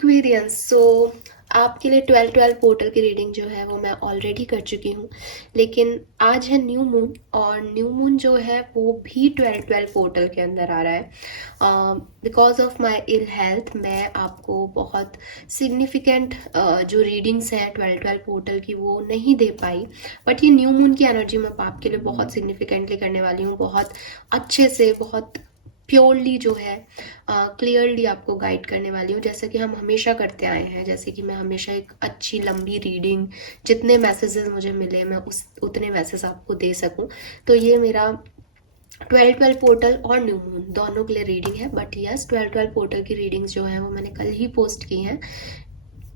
Aquarians आपके लिए 12-12 portal की रीडिंग जो है वो मैं ऑलरेडी कर चुकी हूँ, लेकिन आज है न्यू मून और न्यू मून जो है वो भी 12-12 पोर्टल के अंदर आ रहा है। Because of my ill health मैं आपको बहुत सिग्निफिकेंट जो रीडिंग्स हैं 12-12 पोर्टल की वो नहीं दे पाई, बट ये न्यू मून की एनर्जी मैं आपके लिए बहुत सिग्निफिकेंटली करने वाली हूँ, बहुत अच्छे से, बहुत प्योरली जो है क्लियरली आपको गाइड करने वाली हूँ, जैसे कि हम हमेशा करते आए हैं। जैसे कि मैं हमेशा एक अच्छी लंबी रीडिंग, जितने मैसेजेस मुझे मिले मैं उतने मैसेज आपको दे सकूँ। तो ये मेरा 12-12 पोर्टल और न्यू मून दोनों के लिए रीडिंग है, बट यस 12-12 पोर्टल की रीडिंग्स जो है वो मैंने कल ही पोस्ट की हैं।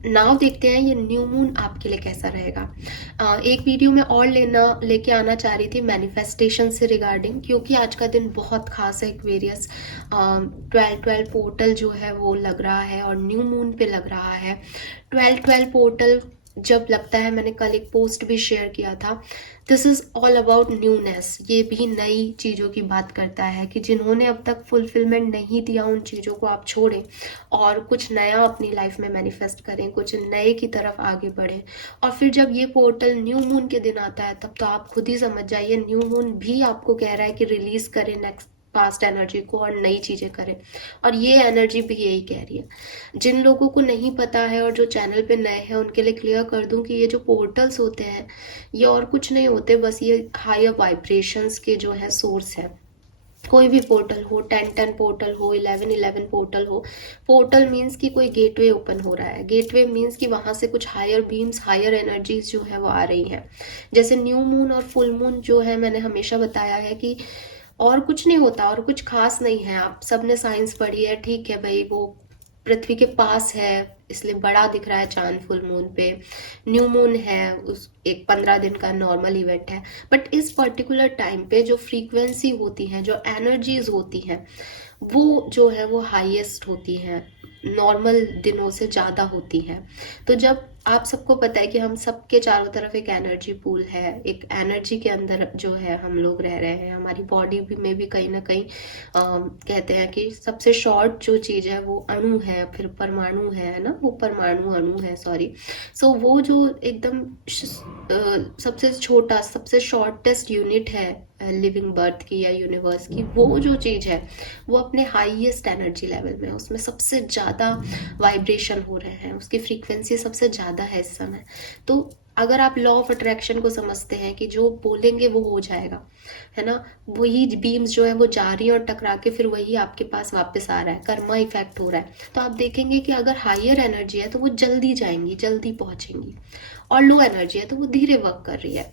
नाउ देखते हैं ये न्यू मून आपके लिए कैसा रहेगा। एक वीडियो में और लेके आना चाह रही थी मैनिफेस्टेशन से रिगार्डिंग, क्योंकि आज का दिन बहुत खास है। एक्वेरियस 12-12 पोर्टल जो है वो लग रहा है और न्यू मून पे लग रहा है। 12-12 पोर्टल जब लगता है, मैंने कल एक पोस्ट भी शेयर किया था, this is all about newness. ये भी नई चीज़ों की बात करता है कि जिन्होंने अब तक फुलफिलमेंट नहीं दिया उन चीज़ों को आप छोड़ें और कुछ नया अपनी लाइफ में मैनिफेस्ट करें, कुछ नए की तरफ आगे बढ़ें। और फिर जब ये पोर्टल न्यू मून के दिन आता है तब तो आप खुद ही समझ जाइए, न्यू मून भी आपको कह रहा है कि रिलीज करें नेक्स्ट पास्ट एनर्जी को और नई चीज़ें करें। और ये एनर्जी भी यही कह रही है। जिन लोगों को नहीं पता है और जो चैनल पे नए हैं उनके लिए क्लियर कर दूं कि ये जो पोर्टल्स होते हैं ये और कुछ नहीं होते, बस ये हायर वाइब्रेशंस के जो है सोर्स है। कोई भी पोर्टल हो, 10-10 पोर्टल हो, 11-11 पोर्टल हो, पोर्टल मीन्स कि कोई गेटवे ओपन हो रहा है। गेटवे मीन्स कि वहाँ से कुछ हायर बीम्स, हायर एनर्जीज जो है वो आ रही हैं। जैसे न्यू मून और फुल मून जो है, मैंने हमेशा बताया है कि और कुछ नहीं होता और कुछ खास नहीं है। आप सबने साइंस पढ़ी है, ठीक है भाई, वो पृथ्वी के पास है इसलिए बड़ा दिख रहा है चांद फुल मून पे। न्यू मून है, उस एक 15 दिन का नॉर्मल इवेंट है, बट इस पर्टिकुलर टाइम पे जो फ्रीक्वेंसी होती है, जो एनर्जीज होती हैं, वो जो है वो हाईएस्ट होती हैं, नॉर्मल दिनों से ज़्यादा होती हैं। तो जब आप सबको पता है कि हम सबके चारों तरफ एक एनर्जी पूल है, एक एनर्जी के अंदर जो है हम लोग रह रहे हैं, हमारी बॉडी भी में भी कहीं ना कहीं कहते हैं कि सबसे शॉर्ट जो चीज़ है वो अणु है, फिर परमाणु है ना, वो परमाणु अणु है, सॉरी। सो वो जो एकदम सबसे छोटा, सबसे शॉर्टेस्ट यूनिट है लिविंग बर्थ की या यूनिवर्स की, वो जो चीज़ है वो अपने हाईएस्ट एनर्जी लेवल में है, उसमें सबसे ज़्यादा वाइब्रेशन हो रहे हैं, उसकी फ्रीक्वेंसी सबसे ज़्यादा है इस समय। तो अगर आप लॉ ऑफ अट्रैक्शन को समझते हैं कि जो बोलेंगे वो हो जाएगा, है ना, वही बीम्स जो है वो जा रही है और टकरा के फिर वही आपके पास वापस आ रहा है, कर्मा इफेक्ट हो रहा है। तो आप देखेंगे कि अगर हायर एनर्जी है तो वो जल्दी जाएंगी, जल्दी पहुंचेंगी, और लो एनर्जी है तो वो धीरे वर्क कर रही है।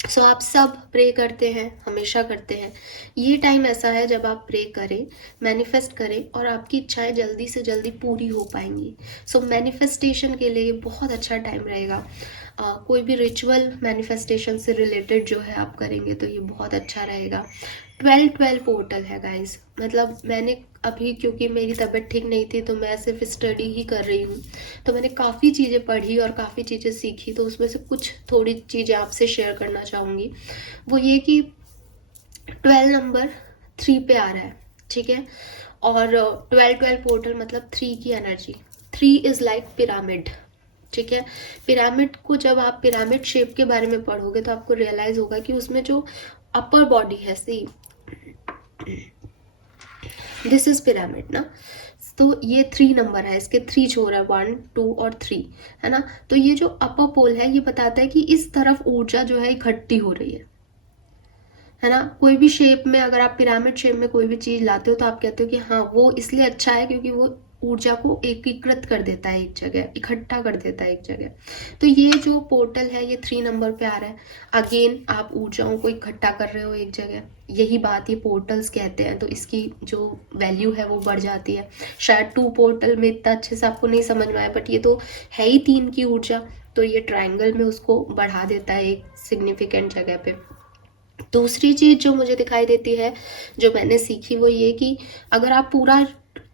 सो आप सब प्रे करते हैं, हमेशा करते हैं। ये टाइम ऐसा है जब आप प्रे करें, मैनिफेस्ट करें और आपकी इच्छाएं जल्दी से जल्दी पूरी हो पाएंगी। सो मैनिफेस्टेशन के लिए बहुत अच्छा टाइम रहेगा। कोई भी रिचुअल मैनिफेस्टेशन से रिलेटेड जो है आप करेंगे तो ये बहुत अच्छा रहेगा। 12-12 पोर्टल है गाइस, मतलब मैंने अभी, क्योंकि मेरी तबीयत ठीक नहीं थी तो मैं सिर्फ स्टडी ही कर रही हूँ, तो मैंने काफ़ी चीज़ें पढ़ी और काफ़ी चीज़ें सीखी, तो उसमें से कुछ थोड़ी चीज़ें आपसे शेयर करना चाहूँगी। वो ये कि 12 नंबर 3 पे आ रहा है, ठीक है, और 12-12 पोर्टल मतलब 3 की एनर्जी। 3 इज़ लाइक पिरामिड, ठीक है। पिरामिड को जब आप पिरामिड शेप के बारे में पढ़ोगे तो आपको रियलाइज होगा कि उसमें जो अपर बॉडी है, सी दिस इज पिरामिड ना, तो ये 3 नंबर है, इसके 3 छोर है, 1, 2 और 3, है ना। तो ये जो अपर पोल है ये बताता है कि इस तरफ ऊर्जा जो है इकट्ठी हो रही है ना। कोई भी शेप में अगर आप पिरामिड शेप में कोई भी चीज लाते हो तो आप कहते हो कि हाँ वो इसलिए अच्छा है क्योंकि वो ऊर्जा को एकीकृत कर देता है एक जगह, इकट्ठा कर देता है एक जगह। तो ये जो पोर्टल है ये 3 नंबर पे आ रहा है। अगेन आप ऊर्जाओं को इकट्ठा कर रहे हो एक जगह, यही बात ये पोर्टल्स कहते हैं, तो इसकी जो वैल्यू है वो बढ़ जाती है। शायद 2 पोर्टल में इतना अच्छे से आपको नहीं समझ में आया, बट ये तो है ही 3 की ऊर्जा, तो ये ट्रायंगल में उसको बढ़ा देता है एक सिग्निफिकेंट जगह पे। दूसरी चीज जो मुझे दिखाई देती है, जो मैंने सीखी, वो ये कि अगर आप पूरा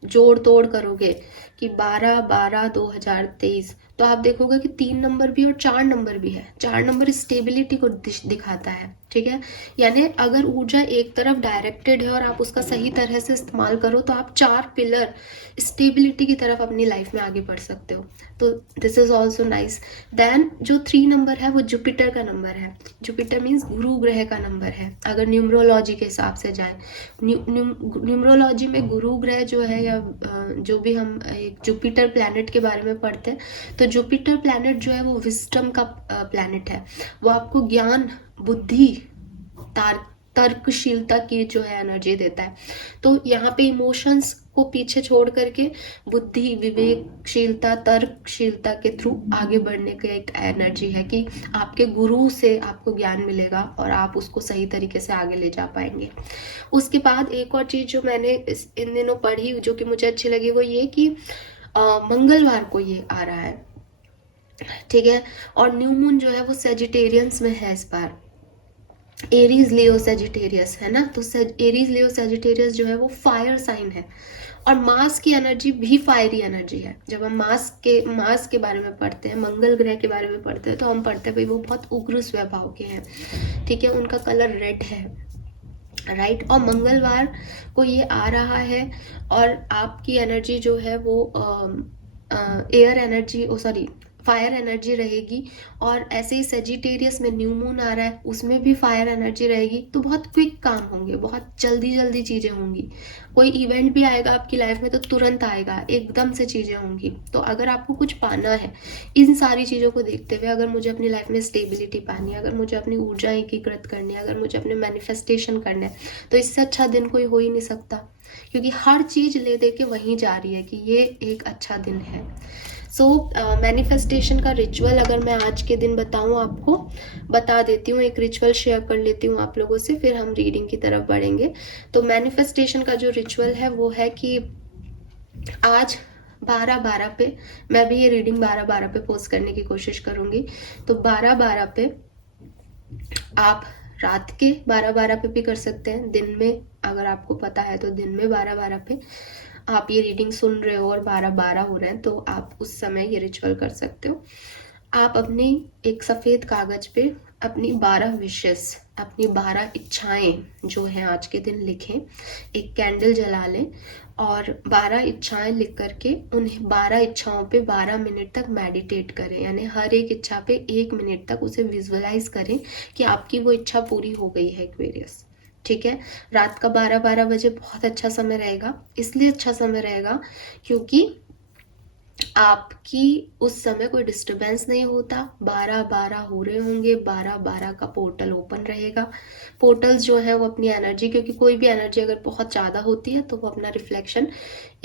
जोड़ तोड़ करोगे कि 12-12-2023, तो आप देखोगे कि 3 नंबर भी और 4 नंबर भी है। 4 नंबर स्टेबिलिटी को दिखाता है, ठीक है, यानी अगर ऊर्जा एक तरफ डायरेक्टेड है और आप उसका सही तरह से इस्तेमाल करो तो आप 4 पिलर स्टेबिलिटी की तरफ अपनी लाइफ में आगे बढ़ सकते हो। तो this is also nice. Then जो 3 नंबर है वो जुपिटर का नंबर है। जुपिटर मीन्स गुरु ग्रह का नंबर है अगर न्यूमरोलॉजी के हिसाब से जाए। न्यूमरोलॉजी में गुरु ग्रह जो है, या जो भी हम एक जुपिटर प्लैनेट के बारे में पढ़ते हैं, तो जुपिटर प्लैनेट जो है वो विजडम का प्लैनेट है। वो आपको ज्ञान, बुद्धि, तर्कशीलता की जो है एनर्जी देता है। तो यहाँ पे इमोशंस को पीछे छोड़ करके बुद्धि, विवेकशीलता, तर्कशीलता के थ्रू आगे बढ़ने की एक एनर्जी है कि आपके गुरु से आपको ज्ञान मिलेगा और आप उसको सही तरीके से आगे ले जा पाएंगे। उसके बाद एक और चीज जो मैंने इन दिनों पढ़ी जो कि मुझे अच्छी लगी वो ये कि मंगलवार को ये आ रहा है, ठीक है, और न्यू मून जो है वो सेजिटेरियंस में है इस बार। एरीज, लियो, सेजिटेरियस है ना, तो एरीज, लियो, सेजिटेरियस जो है वो फायर साइन है और मार्स की एनर्जी भी फायरी एनर्जी है। जब हम मार्स के बारे में पढ़ते हैं, मंगल ग्रह के बारे में पढ़ते हैं, तो हम पढ़ते हैं भाई वो बहुत उग्र स्वभाव के हैं, ठीक है, उनका कलर रेड है, राइट। और मंगलवार को ये आ रहा है और आपकी एनर्जी जो है वो air energy, sorry, fire energy रहेगी। और ऐसे ही सेजिटेरियस में न्यू मून आ रहा है, उसमें भी फायर एनर्जी रहेगी। तो बहुत क्विक काम होंगे, बहुत जल्दी चीजें होंगी। कोई इवेंट भी आएगा आपकी लाइफ में तो तुरंत आएगा, एकदम से चीजें होंगी। तो अगर आपको कुछ पाना है इन सारी चीजों को देखते हुए, अगर मुझे अपनी लाइफ में स्टेबिलिटी पानी है, अगर मुझे अपनी ऊर्जा एकीकृत करनी है, अगर मुझे अपने मैनिफेस्टेशन करना है, तो इससे अच्छा दिन कोई हो ही नहीं सकता, क्योंकि हर चीज ले दे के वहीं जा रही है कि ये एक अच्छा दिन है। सो मैनिफेस्टेशन का रिचुअल अगर मैं आज के दिन बताऊं आपको, बता देती हूँ, एक रिचुअल शेयर कर लेती हूँ आप लोगों से, फिर हम रीडिंग की तरफ बढ़ेंगे। तो मैनिफेस्टेशन का जो रिचुअल है वो है कि आज 12/12 पे, मैं भी ये रीडिंग 12/12 पे पोस्ट करने की कोशिश करूंगी। तो 12/12 पे आप रात के 12/12 पे भी कर सकते हैं, दिन में अगर आपको पता है तो दिन में 12/12 पे आप ये रीडिंग सुन रहे हो और 12/12 हो रहे हैं, तो आप उस समय ये रिचुअल कर सकते हो। आप अपनी एक सफ़ेद कागज पे अपनी 12 विशेस, अपनी 12 इच्छाएं जो हैं आज के दिन लिखें, एक कैंडल जला लें और 12 इच्छाएं लिख करके उन 12 इच्छाओं पे 12 मिनट तक मेडिटेट करें। यानी हर एक इच्छा पे 1 मिनट तक उसे विजुअलाइज करें कि आपकी वो इच्छा पूरी हो गई है, एक्वेरियस, ठीक है। रात का 12-12 बजे बहुत अच्छा समय रहेगा। इसलिए अच्छा समय रहेगा क्योंकि आपकी उस समय कोई डिस्टरबेंस नहीं होता, 12/12 हो रहे होंगे, 12/12 का पोर्टल ओपन रहेगा। पोर्टल्स जो है वो अपनी एनर्जी, क्योंकि कोई भी एनर्जी अगर बहुत ज़्यादा होती है तो वो अपना रिफ्लेक्शन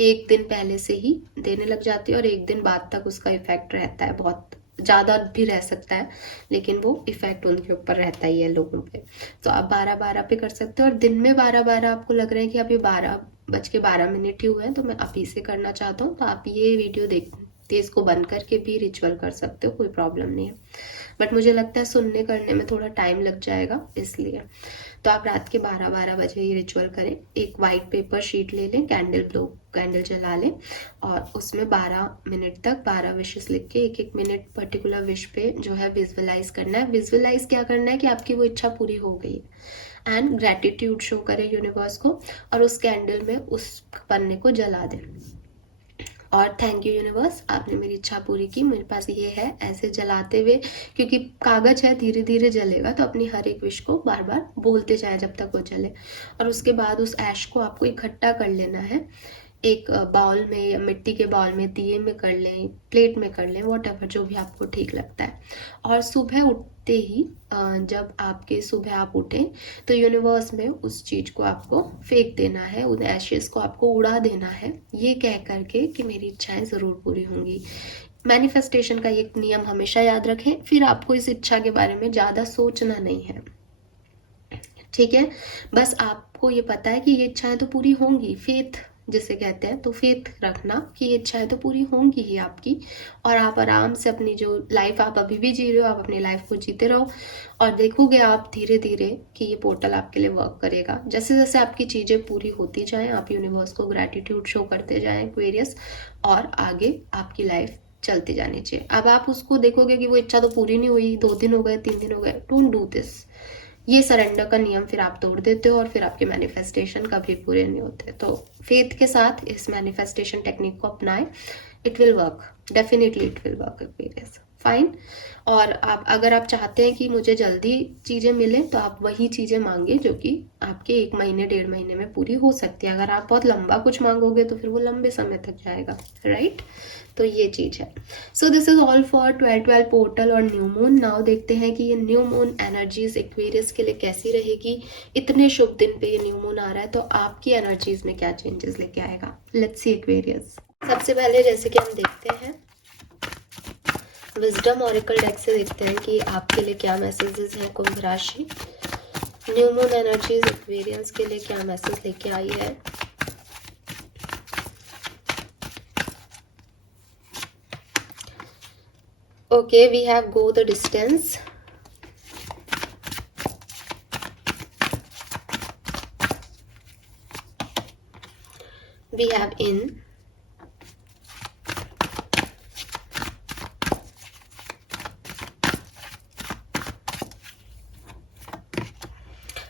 एक दिन पहले से ही देने लग जाती है और एक दिन बाद तक उसका इफेक्ट रहता है, बहुत ज़्यादा भी रह सकता है, लेकिन वो इफेक्ट उनके ऊपर रहता ही है लोगों पे। तो आप 12/12 पे कर सकते हो। और दिन में 12/12 आपको लग रहा है कि अभी 12:12 ही हुए हैं तो मैं अभी से करना चाहता हूँ, तो आप ये वीडियो देखते इसको बंद करके भी रिचुअल कर सकते हो, कोई प्रॉब्लम नहीं है। बट मुझे लगता है सुनने करने में थोड़ा टाइम लग जाएगा, इसलिए। तो आप रात के 12-12 बजे ये रिचुअल करें। एक वाइट पेपर शीट ले लें, कैंडल जला लें और उसमें 12 मिनट तक 12 विशेस लिख के एक मिनट पर्टिकुलर विश पे जो है विजुअलाइज करना है। विजुअलाइज क्या करना है कि आपकी वो इच्छा पूरी हो गई एंड ग्रेटिट्यूड शो करें यूनिवर्स को और उस कैंडल में उस पन्ने को जला दें और थैंक यू यूनिवर्स, आपने मेरी इच्छा पूरी की, मेरे पास ये है, ऐसे जलाते हुए, क्योंकि कागज है धीरे धीरे जलेगा, तो अपनी हर एक विश को बार बार बोलते जाए जब तक वो जले। और उसके बाद उस ऐश को आपको इकट्ठा कर लेना है, एक बाउल में या मिट्टी के बाउल में, दिए में कर लें, प्लेट में कर लें, वॉटएवर जो भी आपको ठीक लगता है। और सुबह उठते ही जब आपके सुबह आप उठें तो यूनिवर्स में उस चीज़ को आपको फेंक देना है, उन एशेस को आपको उड़ा देना है, ये कह करके कि मेरी इच्छाएं ज़रूर पूरी होंगी। मैनिफेस्टेशन का एक नियम हमेशा याद रखें, फिर आपको इस इच्छा के बारे में ज़्यादा सोचना नहीं है, ठीक है। बस आपको ये पता है कि ये इच्छाएं तो पूरी होंगी, फेथ जिसे कहते हैं, तो फेथ रखना कि ये इच्छाएं तो पूरी होंगी ही आपकी, और आप आराम से अपनी जो लाइफ आप अभी भी जी रहे हो, आप अपनी लाइफ को जीते रहो और देखोगे आप धीरे धीरे कि ये पोर्टल आपके लिए वर्क करेगा। जैसे जैसे आपकी चीज़ें पूरी होती जाएं, आप यूनिवर्स को ग्रैटिट्यूड शो करते जाएं, एक्वेरियस, और आगे आपकी लाइफ चलती जानी चाहिए। अब आप उसको देखोगे कि वो इच्छा तो पूरी नहीं हुई, 2 दिन हो गए, 3 दिन हो गए, डोंट डू दिस। ये सरेंडर का नियम फिर आप तोड़ देते हो और फिर आपके मैनिफेस्टेशन कभी पूरे नहीं होते। तो फेथ के साथ इस मैनिफेस्टेशन टेक्निक को अपनाएं, it will work, definitely it will work Aquarius, fine. और आप अगर आप चाहते हैं कि मुझे जल्दी चीज़ें मिले तो आप वही चीज़ें मांगे जो कि आपके 1 महीने 1.5 महीने में पूरी हो सकती है। अगर आप बहुत लंबा कुछ मांगोगे तो फिर वो लंबे समय तक जाएगा, राइट। तो ये चीज़ है। So this is all for 12/12 portal और न्यू मून। नाउ देखते हैं कि ये न्यू मून एनर्जीज एक्वेरियस के लिए कैसी रहेगी। इतने शुभ दिन पे ये न्यू मून आ रहा है तो आपकी एनर्जीज में क्या चेंजेस लेके आएगा। Let's see Aquarius. सबसे पहले जैसे कि हम देखते हैं विजडम ऑरेकल डेक से देखते हैं कि आपके लिए क्या मैसेजेस हैं। कुंभ राशि न्यू मून एनर्जीज एक्वेरियंस के लिए क्या मैसेज लेके आई है। Okay, we have go the distance. We have in.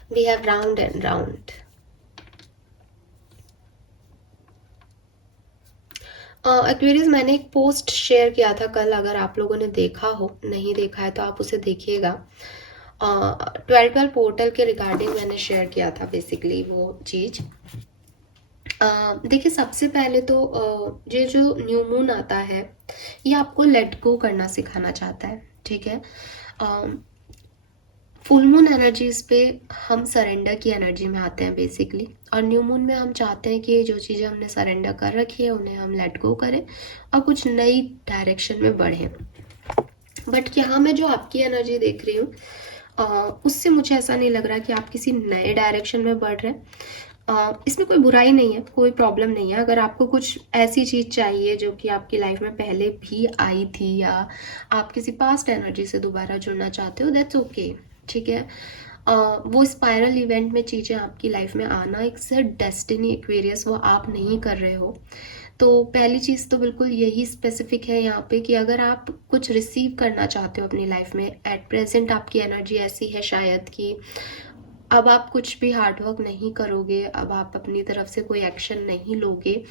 We have round and round. Aquarius मैंने एक पोस्ट शेयर किया था कल, अगर आप लोगों ने देखा हो, नहीं देखा है तो आप उसे देखिएगा। 12/12 पोर्टल के रिगार्डिंग मैंने शेयर किया था बेसिकली वो चीज़। देखिए सबसे पहले तो ये जो न्यू मून आता है ये आपको लेट गो करना सिखाना चाहता है, ठीक है। फुल मून एनर्जीज पे हम सरेंडर की एनर्जी में आते हैं बेसिकली, और न्यू मून में हम चाहते हैं कि जो चीज़ें हमने सरेंडर कर रखी है उन्हें हम लेट गो करें और कुछ नई डायरेक्शन में बढ़ें। बट यहाँ मैं जो आपकी एनर्जी देख रही हूँ उससे मुझे ऐसा नहीं लग रहा कि आप किसी नए डायरेक्शन में बढ़ रहे हैं। इसमें कोई बुराई नहीं है, कोई प्रॉब्लम नहीं है। अगर आपको कुछ ऐसी चीज़ चाहिए जो कि आपकी लाइफ में पहले भी आई थी या आप किसी पास्ट एनर्जी से दोबारा जुड़ना चाहते हो, दैट्स ओके, ठीक है। वो स्पाइरल इवेंट में चीज़ें आपकी लाइफ में आना एक डेस्टिनी एक्वेरियस, वो आप नहीं कर रहे हो। तो पहली चीज़ तो बिल्कुल यही स्पेसिफिक है यहाँ पे कि अगर आप कुछ रिसीव करना चाहते हो अपनी लाइफ में, एट प्रेजेंट आपकी एनर्जी ऐसी है शायद कि अब आप कुछ भी हार्डवर्क नहीं करोगे, अब आप अपनी तरफ से कोई एक्शन नहीं लोगे,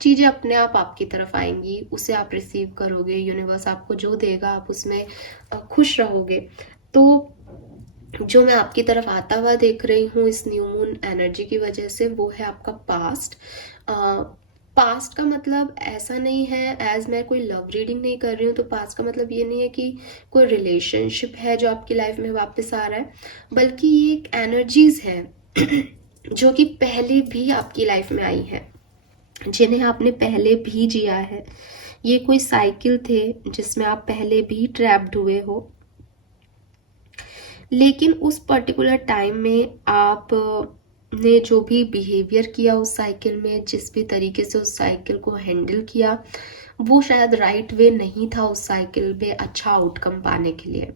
चीज़ें अपने आप आपकी तरफ आएंगी, उसे आप रिसीव करोगे, यूनिवर्स आपको जो देगा आप उसमें खुश रहोगे। तो जो मैं आपकी तरफ आता हुआ देख रही हूँ इस न्यू मून एनर्जी की वजह से, वो है आपका पास्ट। पास्ट का मतलब ऐसा नहीं है, एज मैं कोई लव रीडिंग नहीं कर रही हूँ तो पास्ट का मतलब ये नहीं है कि कोई रिलेशनशिप है जो आपकी लाइफ में वापस आ रहा है, बल्कि ये एक एनर्जीज है जो कि पहले भी आपकी लाइफ में आई है, जिन्हें आपने पहले भी जिया है। ये कोई साइकिल थे जिसमें आप पहले भी ट्रैप्ड हुए हो, लेकिन उस पर्टिकुलर टाइम में आप ने जो भी बिहेवियर किया उस साइकिल में, जिस भी तरीके से उस साइकिल को हैंडल किया, वो शायद राइट वे नहीं था उस साइकिल में अच्छा आउटकम पाने के लिए।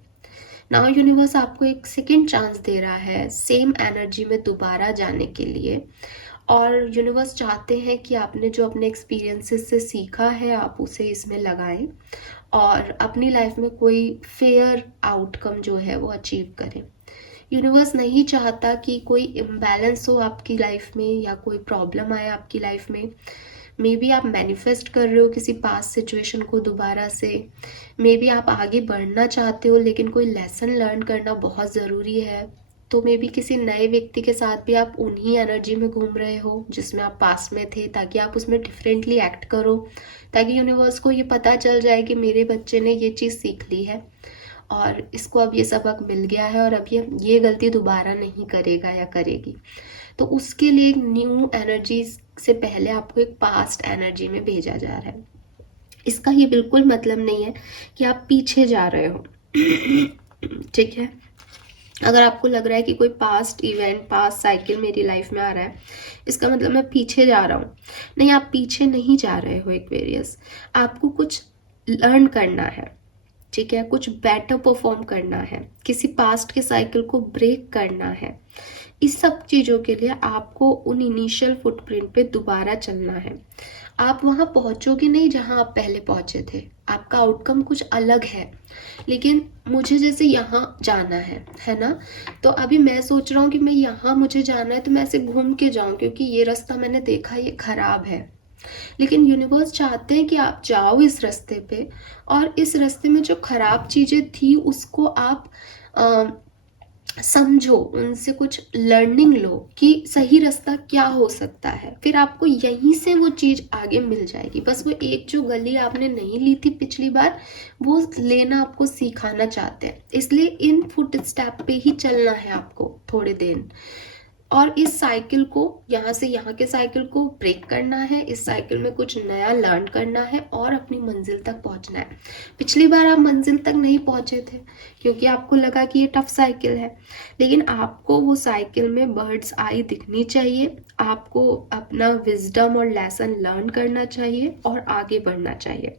नाउ यूनिवर्स आपको एक सेकेंड चांस दे रहा है सेम एनर्जी में दोबारा जाने के लिए, और यूनिवर्स चाहते हैं कि आपने जो अपने एक्सपीरियंसेस से सीखा है आप उसे इसमें लगाएं और अपनी लाइफ में कोई फेयर आउटकम जो है वो अचीव करें। यूनिवर्स नहीं चाहता कि कोई इम्बैलेंस हो आपकी लाइफ में या कोई प्रॉब्लम आए आपकी लाइफ में। मे बी आप मैनिफेस्ट कर रहे हो किसी पास्ट सिचुएशन को दोबारा से, मे बी आप आगे बढ़ना चाहते हो लेकिन कोई लेसन लर्न करना बहुत ज़रूरी है, तो मे बी किसी नए व्यक्ति के साथ भी आप उन्हीं एनर्जी में घूम रहे हो जिसमें आप पास्ट में थे, ताकि आप उसमें डिफरेंटली एक्ट करो, ताकि यूनिवर्स को ये पता चल जाए कि मेरे बच्चे ने ये चीज़ सीख ली है और इसको अब ये सबक मिल गया है और अब ये गलती दोबारा नहीं करेगा या करेगी। तो उसके लिए न्यू एनर्जी से पहले आपको एक पास्ट एनर्जी में भेजा जा रहा है। इसका ये बिल्कुल मतलब नहीं है कि आप पीछे जा रहे हो ठीक है। अगर आपको लग रहा है कि कोई पास्ट इवेंट, पास्ट साइकिल मेरी लाइफ में आ रहा है, इसका मतलब मैं पीछे जा रहा हूँ, नहीं, आप पीछे नहीं जा रहे हो एक्वेरियस। आपको कुछ लर्न करना है, ठीक है, कुछ बेटर परफॉर्म करना है, किसी पास्ट के साइकिल को ब्रेक करना है। इस सब चीज़ों के लिए आपको उन इनिशियल फुटप्रिंट पे दोबारा चलना है आप वहाँ पहुँचोगे नहीं जहाँ आप पहले पहुँचे थे, आपका आउटकम कुछ अलग है। लेकिन मुझे जैसे यहाँ जाना है ना, तो अभी मैं सोच रहा हूँ कि मैं यहाँ मुझे जाना है तो मैं ऐसे घूम के जाऊँ, क्योंकि ये रास्ता मैंने देखा ये खराब है। लेकिन यूनिवर्स चाहते हैं कि आप जाओ इस रास्ते पे, और इस रास्ते में जो खराब चीज़ें थी उसको आप समझो, उनसे कुछ लर्निंग लो कि सही रास्ता क्या हो सकता है, फिर आपको यहीं से वो चीज़ आगे मिल जाएगी। बस वो एक जो गली आपने नहीं ली थी पिछली बार, वो लेना आपको सिखाना चाहते हैं, इसलिए इन फुट स्टेप पे ही चलना है आपको थोड़े दिन। और इस साइकिल को, यहाँ से यहाँ के साइकिल को ब्रेक करना है, इस साइकिल में कुछ नया लर्न करना है और अपनी मंजिल तक पहुँचना है। पिछली बार आप मंजिल तक नहीं पहुँचे थे क्योंकि आपको लगा कि ये टफ साइकिल है, लेकिन आपको वो साइकिल में बर्ड्स आई दिखनी चाहिए, आपको अपना विजडम और लेसन लर्न करना चाहिए और आगे बढ़ना चाहिए।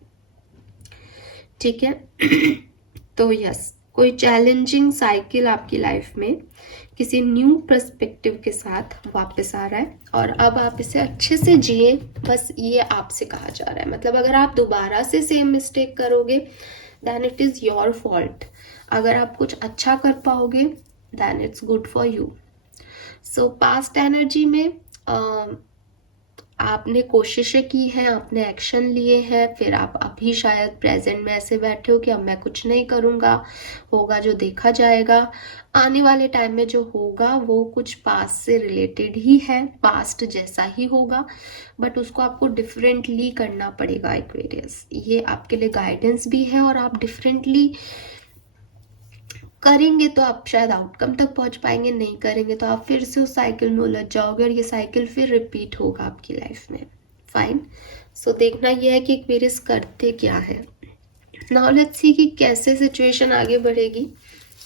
ठीक है। तो यस, कोई चैलेंजिंग साइकिल आपकी लाइफ में किसी न्यू पर्सपेक्टिव के साथ वापस आ रहा है, और अब आप इसे अच्छे से जिए, बस ये आपसे कहा जा रहा है। मतलब अगर आप दोबारा से सेम मिस्टेक करोगे then it is your fault, अगर आप कुछ अच्छा कर पाओगे then it's good for you. So past energy में आपने कोशिशें की हैं, आपने एक्शन लिए हैं, फिर आप अभी शायद प्रेजेंट में ऐसे बैठे हो कि अब मैं कुछ नहीं करूँगा, होगा जो देखा जाएगा। आने वाले टाइम में जो होगा वो कुछ पास्ट से रिलेटेड ही है, पास्ट जैसा ही होगा, बट उसको आपको डिफरेंटली करना पड़ेगा एक्वेरियस। ये आपके लिए गाइडेंस भी है, और आप डिफरेंटली करेंगे तो आप शायद आउटकम तक पहुंच पाएंगे, नहीं करेंगे तो आप फिर से उस साइकिल में उलझ जाओगे और ये साइकिल फिर रिपीट होगा आपकी लाइफ में। फाइन। सो देखना यह है कि एक्वेरियस करते क्या है। नाउ लेट्स सी कि कैसे सिचुएशन आगे बढ़ेगी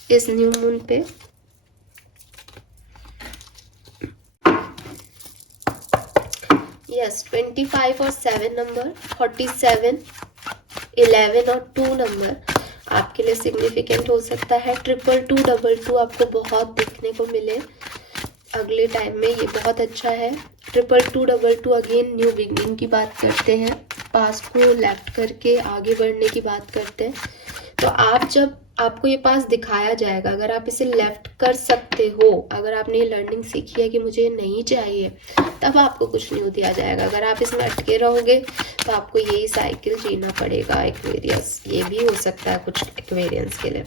इस न्यू मून पे। यस, 25 और 7 नंबर, 47, 11 और 2 नंबर आपके लिए सिग्निफिकेंट हो सकता है। 222, 22 आपको बहुत देखने को मिले अगले टाइम में, ये बहुत अच्छा है। 222, 22 अगेन न्यू बिगनिंग की बात करते हैं, पास को लेफ्ट करके आगे बढ़ने की बात करते हैं। तो आप जब आपको ये पास दिखाया जाएगा, अगर आप इसे लेफ्ट कर सकते हो, अगर आपने ये लर्निंग सीखी है कि मुझे नहीं चाहिए, तब आपको कुछ न्यू दिया जाएगा। अगर आप इसमें अटके रहोगे तो आपको यही साइकिल जीना पड़ेगा एक्वेरियस। ये भी हो सकता है कुछ एक्वेरियंस के लिए।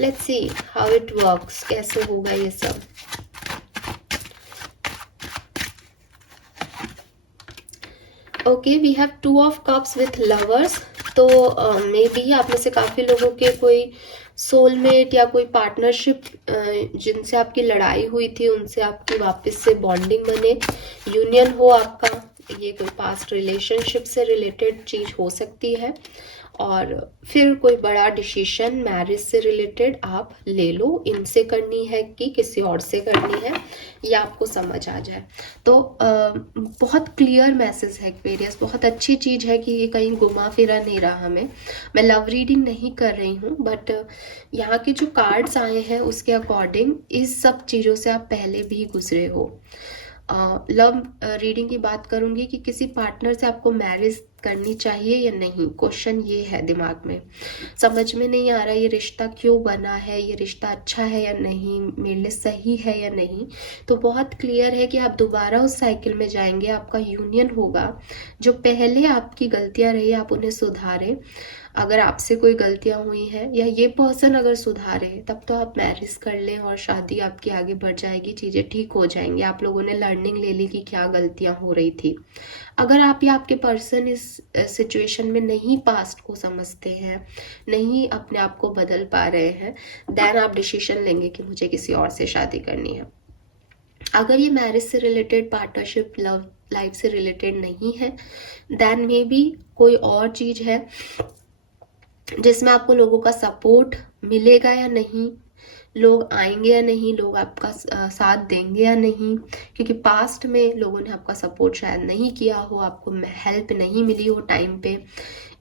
Let's see how it works, कैसे होगा ये सब। Okay, we have 2 of cups with lovers. तो मे बी आप में से काफ़ी लोगों के कोई सोलमेट या कोई पार्टनरशिप जिनसे आपकी लड़ाई हुई थी, उनसे आपकी वापस से बॉन्डिंग बने, यूनियन हो आपका। ये कोई पास्ट रिलेशनशिप से रिलेटेड चीज़ हो सकती है, और फिर कोई बड़ा डिसीजन मैरिज से रिलेटेड आप ले लो, इनसे करनी है कि किसी और से करनी है, ये आपको समझ आ जाए। तो बहुत क्लियर मैसेज है एक्वेरियस, बहुत अच्छी चीज़ है कि ये कहीं घुमा फिरा नहीं रहा हमें। मैं लव रीडिंग नहीं कर रही हूँ, बट यहाँ के जो कार्ड्स आए हैं उसके अकॉर्डिंग इस सब चीज़ों से आप पहले भी गुजरे हो। लव रीडिंग की बात करूंगी कि किसी पार्टनर से आपको मैरिज करनी चाहिए या नहीं, क्वेश्चन ये है दिमाग में। समझ में नहीं आ रहा ये रिश्ता क्यों बना है, ये रिश्ता अच्छा है या नहीं, मेरे लिए सही है या नहीं। तो बहुत क्लियर है कि आप दोबारा उस साइकिल में जाएंगे, आपका यूनियन होगा। जो पहले आपकी गलतियां रही आप उन्हें सुधारें, अगर आपसे कोई गलतियां हुई हैं या ये पर्सन अगर सुधारे, तब तो आप मैरिज कर लें और शादी आपकी आगे बढ़ जाएगी, चीज़ें ठीक हो जाएंगी। आप लोगों ने लर्निंग ले ली कि क्या गलतियां हो रही थी। अगर आप या आपके पर्सन इस सिचुएशन में नहीं पास्ट को समझते हैं, नहीं अपने आप को बदल पा रहे हैं, देन आप डिसीजन लेंगे कि मुझे किसी और से शादी करनी है। अगर ये मैरिज से रिलेटेड, पार्टनरशिप, लव लाइफ से रिलेटेड नहीं है, देन मे बी कोई और चीज़ है जिसमें आपको लोगों का सपोर्ट मिलेगा या नहीं, लोग आएंगे या नहीं, लोग आपका साथ देंगे या नहीं, क्योंकि पास्ट में लोगों ने आपका सपोर्ट शायद नहीं किया हो, आपको हेल्प नहीं मिली हो टाइम पे।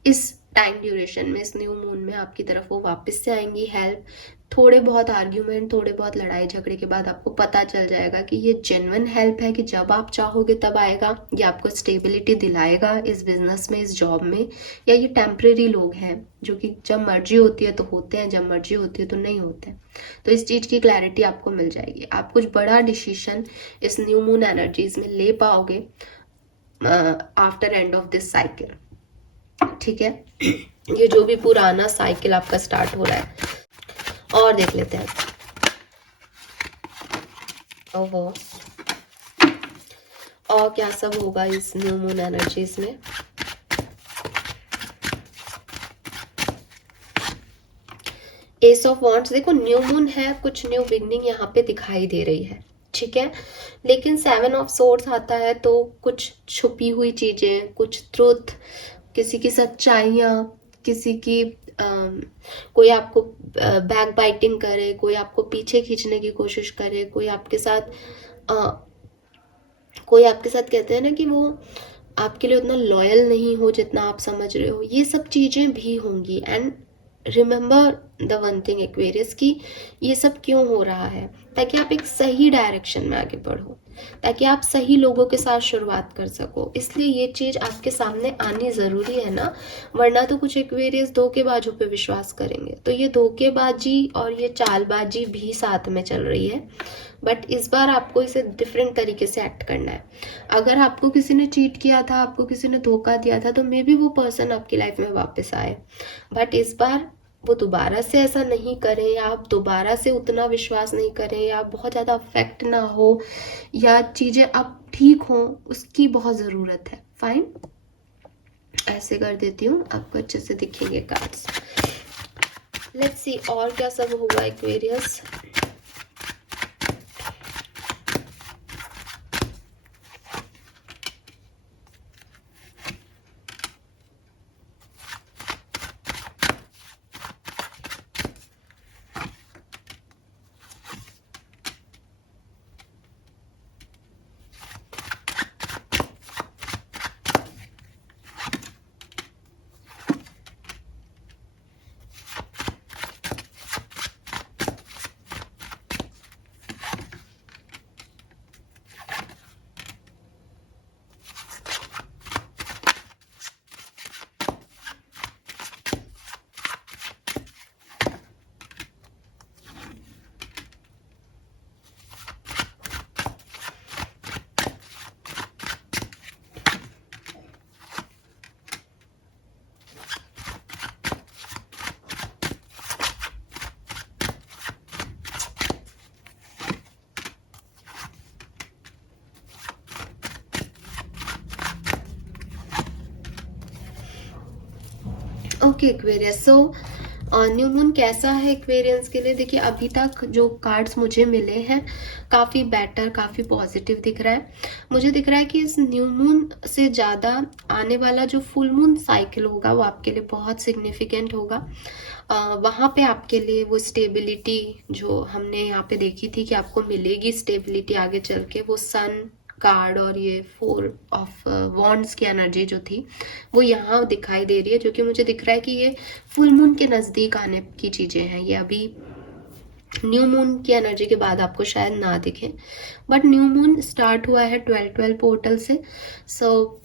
इस टाइम ड्यूरेशन में इस न्यू मून में आपकी तरफ वो वापस से आएंगी हेल्प। थोड़े बहुत आर्ग्यूमेंट, थोड़े बहुत लड़ाई झगड़े के बाद आपको पता चल जाएगा कि ये जेन्युइन हेल्प है कि जब आप चाहोगे तब आएगा, ये आपको स्टेबिलिटी दिलाएगा इस बिजनेस में, इस जॉब में, या ये टेम्परेरी लोग हैं जो कि जब मर्जी होती है तो होते हैं, जब मर्जी होती है तो नहीं होते हैं। तो इस चीज़ की क्लैरिटी आपको मिल जाएगी। आप कुछ बड़ा डिसीजन इस न्यू मून एनर्जीज में ले पाओगे after end of this cycle. ठीक है, ये जो भी पुराना साइकिल आपका स्टार्ट हो रहा है। और देख लेते हैं। ओहो, और क्या सब होगा इस न्यू मून एनर्जीज में। एस ऑफ वॉन्ड्स, देखो न्यू मून है, कुछ न्यू बिगनिंग यहाँ पे दिखाई दे रही है। ठीक है, लेकिन 7 ऑफ सोर्ड्स आता है तो कुछ छुपी हुई चीजें, कुछ ट्रुथ, किसी की सच्चाइयाँ, किसी की कोई आपको बैक बाइटिंग करे, कोई आपको पीछे खींचने की कोशिश करे, कोई आपके साथ कहते हैं ना कि वो आपके लिए उतना लॉयल नहीं हो जितना आप समझ रहे हो। ये सब चीज़ें भी होंगी। And remember the one thing Aquarius, कि ये सब क्यों हो रहा है, ताकि आप एक सही डायरेक्शन में आगे बढ़ो, ताकि आप सही लोगों के साथ शुरुआत कर सको। इसलिए ये चीज़ आपके सामने आनी ज़रूरी है ना, वरना तो कुछ एक्वेरियस धोखेबाजों पे विश्वास करेंगे। तो ये धोखेबाजी और ये चालबाजी भी साथ में चल रही है, बट इस बार आपको इसे डिफरेंट तरीके से एक्ट करना है। अगर आपको किसी ने चीट किया था, आपको किसी ने धोखा दिया था, तो मे बी वो पर्सन आपकी लाइफ में वापस आए, बट इस बार वो दोबारा से ऐसा नहीं करें, या आप दोबारा से उतना विश्वास नहीं करें, या बहुत ज़्यादा अफेक्ट ना हो, या चीज़ें अब ठीक हों, उसकी बहुत ज़रूरत है। फाइन, ऐसे कर देती हूँ, आपको अच्छे से दिखेंगे कार्ड्स। लेट्स सी और क्या सब होगा Aquarius. Okay Aquarius, so new moon कैसा है एक्वेरियंस के लिए। देखिए अभी तक जो कार्ड्स मुझे मिले हैं काफ़ी बेटर, काफ़ी पॉजिटिव दिख रहा है। मुझे दिख रहा है कि इस न्यू मून से ज़्यादा आने वाला जो फुल मून साइकिल होगा वो आपके लिए बहुत सिग्निफिकेंट होगा। वहाँ पे आपके लिए वो स्टेबिलिटी जो हमने यहाँ पे देखी थी कि आपको मिलेगी स्टेबिलिटी आगे चल के, वो सन कार्ड और ये 4 ऑफ वॉन्ड्स की एनर्जी जो थी वो यहाँ दिखाई दे रही है, जो कि मुझे दिख रहा है कि ये फुल मून के नज़दीक आने की चीज़ें हैं। ये अभी न्यू मून की एनर्जी के बाद आपको शायद ना दिखे, बट न्यू मून स्टार्ट हुआ है 12-12 पोर्टल से। सो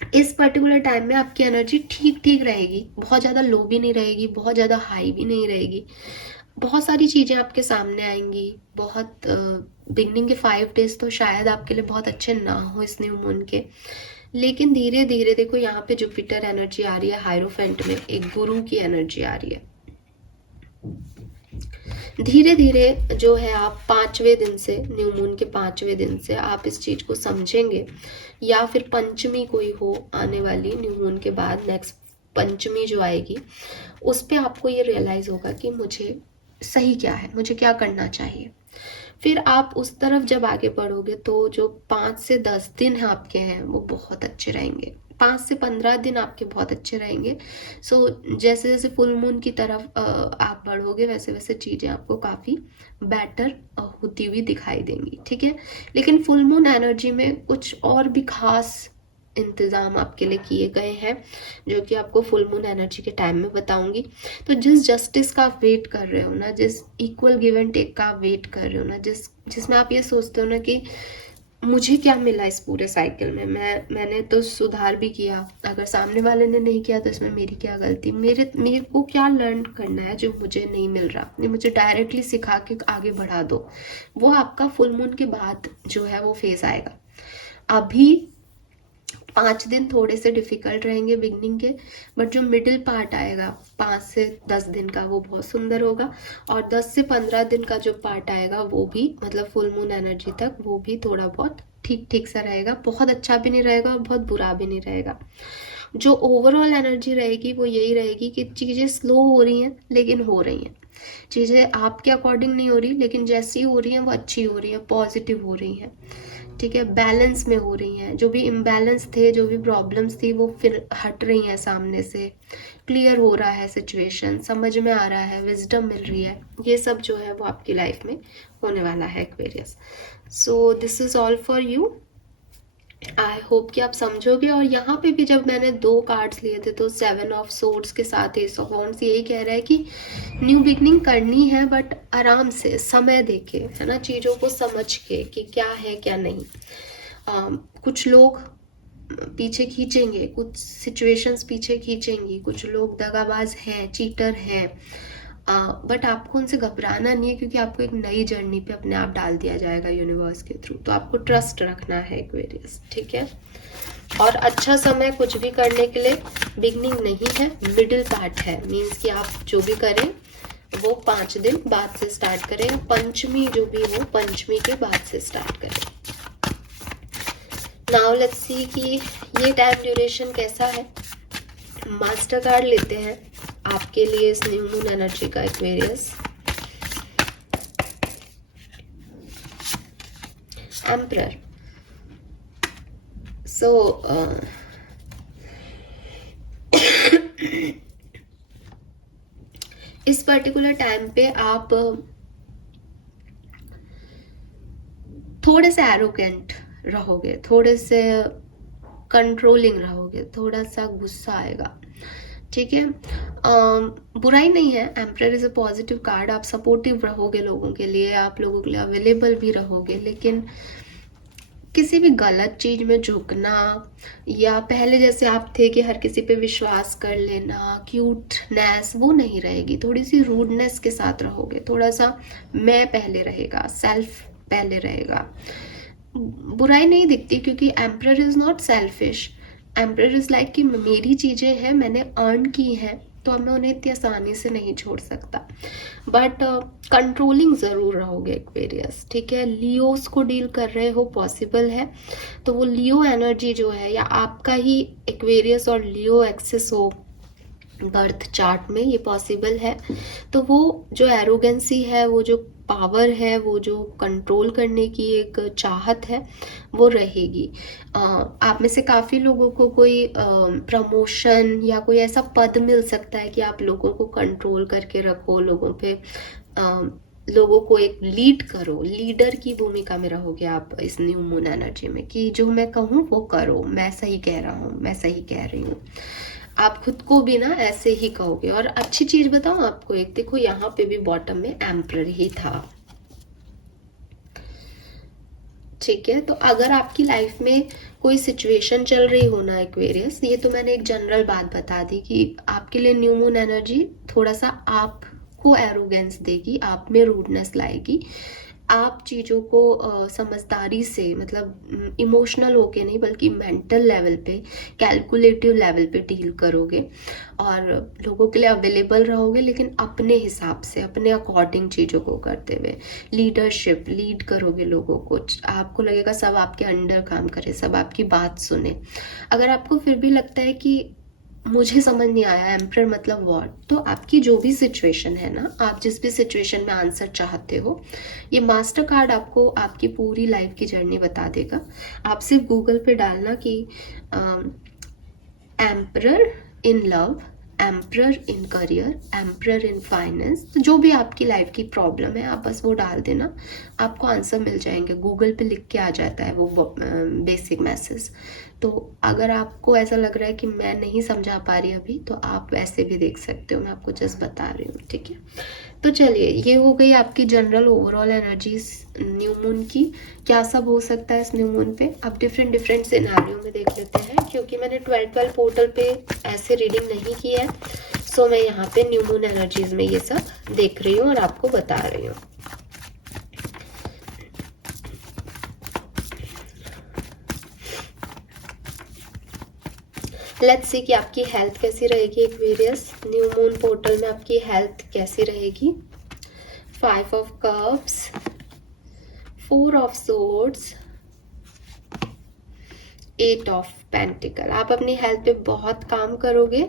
इस पर्टिकुलर टाइम में आपकी एनर्जी ठीक ठीक रहेगी, बहुत ज़्यादा लो भी नहीं रहेगी, बहुत ज़्यादा हाई भी नहीं रहेगी। बहुत सारी चीज़ें आपके सामने आएंगी। बहुत बिगनिंग के 5 डेज तो शायद आपके लिए बहुत अच्छे ना हो इस न्यू मून के, लेकिन धीरे धीरे देखो यहाँ पे जुपिटर एनर्जी आ रही है हायरोफेंट में, एक गुरु की एनर्जी आ रही है। धीरे धीरे जो है आप 5वें दिन से, न्यू मून के 5वें दिन से आप इस चीज़ को समझेंगे, या फिर पंचमी कोई हो आने वाली न्यू मून के बाद, नेक्स्ट पंचमी जो आएगी उस पर आपको ये रियलाइज़ होगा कि मुझे सही क्या है, मुझे क्या करना चाहिए। फिर आप उस तरफ जब आगे बढ़ोगे तो जो 5 से 10 दिन है आपके हैं वो बहुत अच्छे रहेंगे, 5 से 15 दिन आपके बहुत अच्छे रहेंगे। सो जैसे जैसे फुल मून की तरफ आप बढ़ोगे वैसे वैसे चीज़ें आपको काफ़ी बेटर होती हुई दिखाई देंगी। ठीक है, लेकिन फुल मून एनर्जी में कुछ और भी खास इंतज़ाम आपके लिए किए गए हैं, जो कि आपको फुल मून एनर्जी के टाइम में बताऊंगी। तो जिस जस्टिस का आप वेट कर रहे हो ना, जिस इक्वल गिव एंड टेक का आप वेट कर रहे हो ना, जिसमें आप ये सोचते हो ना कि मुझे क्या मिला इस पूरे साइकिल में, मैंने तो सुधार भी किया, अगर सामने वाले ने नहीं किया तो इसमें मेरी क्या गलती, मेरे को क्या लर्न करना है जो मुझे नहीं मिल रहा, ये मुझे डायरेक्टली सिखा के आगे बढ़ा दो। वो आपका फुल मून के बाद जो है वो फेज आएगा। अभी 5 दिन थोड़े से डिफिकल्ट रहेंगे बिगनिंग के, बट जो मिडिल पार्ट आएगा 5 से 10 दिन का वो बहुत सुंदर होगा, और 10 से 15 दिन का जो पार्ट आएगा वो भी, मतलब फुल मून एनर्जी तक, वो भी थोड़ा बहुत ठीक ठीक सा रहेगा। बहुत अच्छा भी नहीं रहेगा और बहुत बुरा भी नहीं रहेगा। जो ओवरऑल एनर्जी रहेगी वो यही रहेगी कि चीज़ें स्लो हो रही हैं लेकिन हो रही हैं, चीज़ें आपके अकॉर्डिंग नहीं हो रही, लेकिन जैसी हो रही हैं वो अच्छी हो रही है, पॉजिटिव हो रही हैं, ठीक है, बैलेंस में हो रही हैं। जो भी इम्बैलेंस थे, जो भी प्रॉब्लम्स थी, वो फिर हट रही हैं सामने से, क्लियर हो रहा है सिचुएशन, समझ में आ रहा है, विजडम मिल रही है। ये सब जो है वो आपकी लाइफ में होने वाला है Aquarius. So this is all for you. I hope कि आप समझोगे। और यहाँ पे भी जब मैंने 2 कार्ड्स लिए थे तो 7 ऑफ सोर्ड्स के साथ एस ऑफ वॉन्ड्स यही कह रहा है कि न्यू बिगनिंग करनी है, बट आराम से, समय देके, है ना, चीज़ों को समझ के कि क्या है क्या नहीं। कुछ लोग पीछे खींचेंगे, कुछ सिचुएशंस पीछे खींचेंगी, कुछ लोग दगाबाज हैं, चीटर हैं, बट आपको उनसे घबराना नहीं है, क्योंकि आपको एक नई जर्नी पे अपने आप डाल दिया जाएगा यूनिवर्स के थ्रू। तो आपको ट्रस्ट रखना है एक्वेरियस, ठीक है। और अच्छा समय कुछ भी करने के लिए बिगनिंग नहीं है, मिडिल पार्ट है। मीन्स कि आप जो भी करें वो 5 दिन बाद से स्टार्ट करें, या पंचमी जो भी हो, पंचमी के बाद से स्टार्ट करें। नाउ लेट्स सी कि ये टाइम ड्यूरेशन कैसा है। मास्टर कार्ड लेते हैं आपके लिए इस न्यू मून एनर्जी का एक्वेरियस। एम्परर। सो इस पर्टिकुलर टाइम पे आप थोड़े से एरोगेंट रहोगे, थोड़े से कंट्रोलिंग रहोगे, थोड़ा सा गुस्सा आएगा, ठीक है। बुराई नहीं है, emperor is a positive card. आप सपोर्टिव रहोगे लोगों के लिए, आप लोगों के लिए अवेलेबल भी रहोगे, लेकिन किसी भी गलत चीज में झुकना, या पहले जैसे आप थे कि हर किसी पे विश्वास कर लेना, क्यूटनेस, वो नहीं रहेगी। थोड़ी सी रूडनेस के साथ रहोगे, थोड़ा सा मैं पहले रहेगा, सेल्फ पहले रहेगा। बुराई नहीं दिखती, क्योंकि emperor is not selfish. Emperor is like कि मेरी चीज़ें हैं, मैंने अर्न की हैं, तो अब मैं उन्हें इतनी आसानी से नहीं छोड़ सकता। बट कंट्रोलिंग ज़रूर रहोगे एक्वेरियस, ठीक है। लियोस को डील कर रहे हो, पॉसिबल है, तो वो लियो एनर्जी जो है, या आपका ही एक्वेरियस और लियो एक्सेस हो बर्थ चार्ट में, ये पॉसिबल है। तो वो जो एरोगेंसी है, वो जो पावर है, वो जो कंट्रोल करने की एक चाहत है, वो रहेगी। आप में से काफ़ी लोगों को कोई प्रमोशन या कोई ऐसा पद मिल सकता है कि आप लोगों को कंट्रोल करके रखो, लोगों पे लोगों को एक लीड करो, लीडर की भूमिका में रहोगे आप इस न्यू मून एनर्जी में, कि जो मैं कहूँ वो करो, मैं सही कह रहा हूँ, मैं सही कह रही हूँ। आप खुद को भी ना ऐसे ही कहोगे। और अच्छी चीज बताऊं आपको, एक देखो यहाँ पे भी बॉटम में एम्परर ही था, ठीक है। तो अगर आपकी लाइफ में कोई सिचुएशन चल रही हो ना एक्वेरियस, ये तो मैंने एक जनरल बात बता दी कि आपके लिए न्यू मून एनर्जी थोड़ा सा आपको एरोगेंस देगी, आप में रूडनेस लाएगी। आप चीज़ों को समझदारी से, मतलब इमोशनल होके नहीं, बल्कि मेंटल लेवल पे, कैलकुलेटिव लेवल पे डील करोगे, और लोगों के लिए अवेलेबल रहोगे, लेकिन अपने हिसाब से, अपने अकॉर्डिंग चीज़ों को करते हुए। लीडरशिप, लीड करोगे लोगों को, आपको लगेगा सब आपके अंडर काम करे, सब आपकी बात सुने। अगर आपको फिर भी लगता है कि मुझे समझ नहीं आया एम्परर मतलब व्हाट, तो आपकी जो भी सिचुएशन है ना, आप जिस भी सिचुएशन में आंसर चाहते हो, ये मास्टर कार्ड आपको आपकी पूरी लाइफ की जर्नी बता देगा। आप सिर्फ गूगल पे डालना कि emperor in love, emperor in career, emperor in finance. तो जो भी आपकी लाइफ की प्रॉब्लम है आप बस वो डाल देना, आपको आंसर मिल जाएंगे। गूगल पे लिख के आ जाता है वो बेसिक मैसेज। तो अगर आपको ऐसा लग रहा है कि मैं नहीं समझा पा रही अभी, तो आप वैसे भी देख सकते हो, मैं आपको जस्ट बता रही हूँ, ठीक है। तो चलिए, ये हो गई आपकी general overall energies new moon की, क्या सब हो सकता है इस न्यू मून पे। अब डिफरेंट डिफरेंट सिनेरियो में देख लेते हैं, क्योंकि मैंने 12 पोर्टल पे ऐसे रीडिंग नहीं की है, सो मैं यहाँ पे न्यू मून एनर्जीज में ये सब देख रही हूँ और आपको बता रही हूँ। लेट्स सी कि आपकी हेल्थ कैसी रहेगी एक्वेरियस, न्यू मून पोर्टल में आपकी हेल्थ कैसी रहेगी। 5 of cups, 4 of swords, 8 of pentacle. आप अपनी हेल्थ पे बहुत काम करोगे,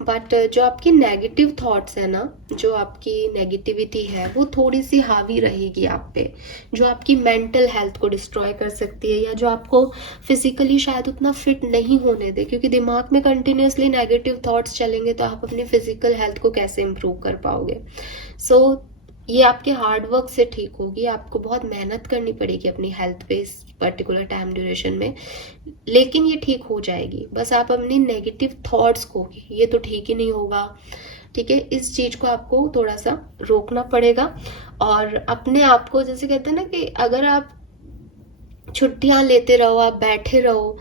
बट जो आपकी नेगेटिव थॉट्स है ना, जो आपकी नेगेटिविटी है, वो थोड़ी सी हावी रहेगी आप पे, जो आपकी मेंटल हेल्थ को डिस्ट्रॉय कर सकती है, या जो आपको फिजिकली शायद उतना फिट नहीं होने दे। क्योंकि दिमाग में कंटिन्यूसली नेगेटिव थॉट्स चलेंगे तो आप अपनी फिजिकल हेल्थ को कैसे इम्प्रूव कर पाओगे। सो ये आपके हार्ड वर्क से ठीक होगी, आपको बहुत मेहनत करनी पड़ेगी अपनी हेल्थ पे इस पर्टिकुलर टाइम ड्यूरेशन में, लेकिन ये ठीक हो जाएगी। बस आप अपनी नेगेटिव थॉट्स को, ये तो ठीक ही नहीं होगा, ठीक है, इस चीज को आपको थोड़ा सा रोकना पड़ेगा। और अपने आप को, जैसे कहते हैं ना कि अगर आप छुट्टियां लेते रहो, आप बैठे रहो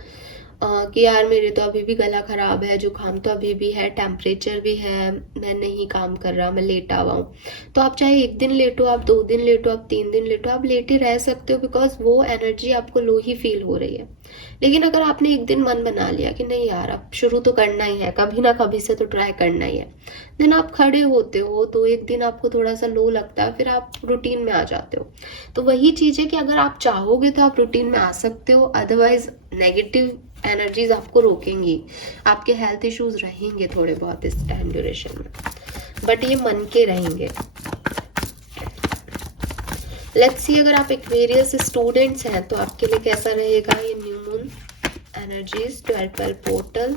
कि यार मेरे तो अभी भी गला खराब है, जुकाम तो अभी भी है, टेम्परेचर भी है, मैं नहीं काम कर रहा, मैं लेटा हुआ हूँ, तो आप चाहे 1 दिन लेटो, आप 2 दिन लेटो, आप 3 दिन लेटो, आप लेटे रह सकते हो, बिकॉज वो एनर्जी आपको लो ही फील हो रही है। लेकिन अगर आपने 1 दिन मन बना लिया कि नहीं यार अब शुरू तो करना ही है, कभी ना कभी से तो ट्राई करना ही है, देन आप खड़े होते हो, तो 1 दिन आपको थोड़ा सा लो लगता है, फिर आप रूटीन में आ जाते हो। तो वही चीज है कि अगर आप चाहोगे तो आप रूटीन में आ सकते हो, अदरवाइज नेगेटिव एनर्जीज आपको रोकेंगी, आपके हेल्थ इश्यूज रहेंगे थोड़े बहुत इस टाइम ड्यूरेशन में, बट ये मन के रहेंगे। लेट्स सी, अगर आप एक्वेरियस स्टूडेंट्स हैं तो आपके लिए कैसा रहेगा ये न्यू मून एनर्जीज 12 पोर्टल।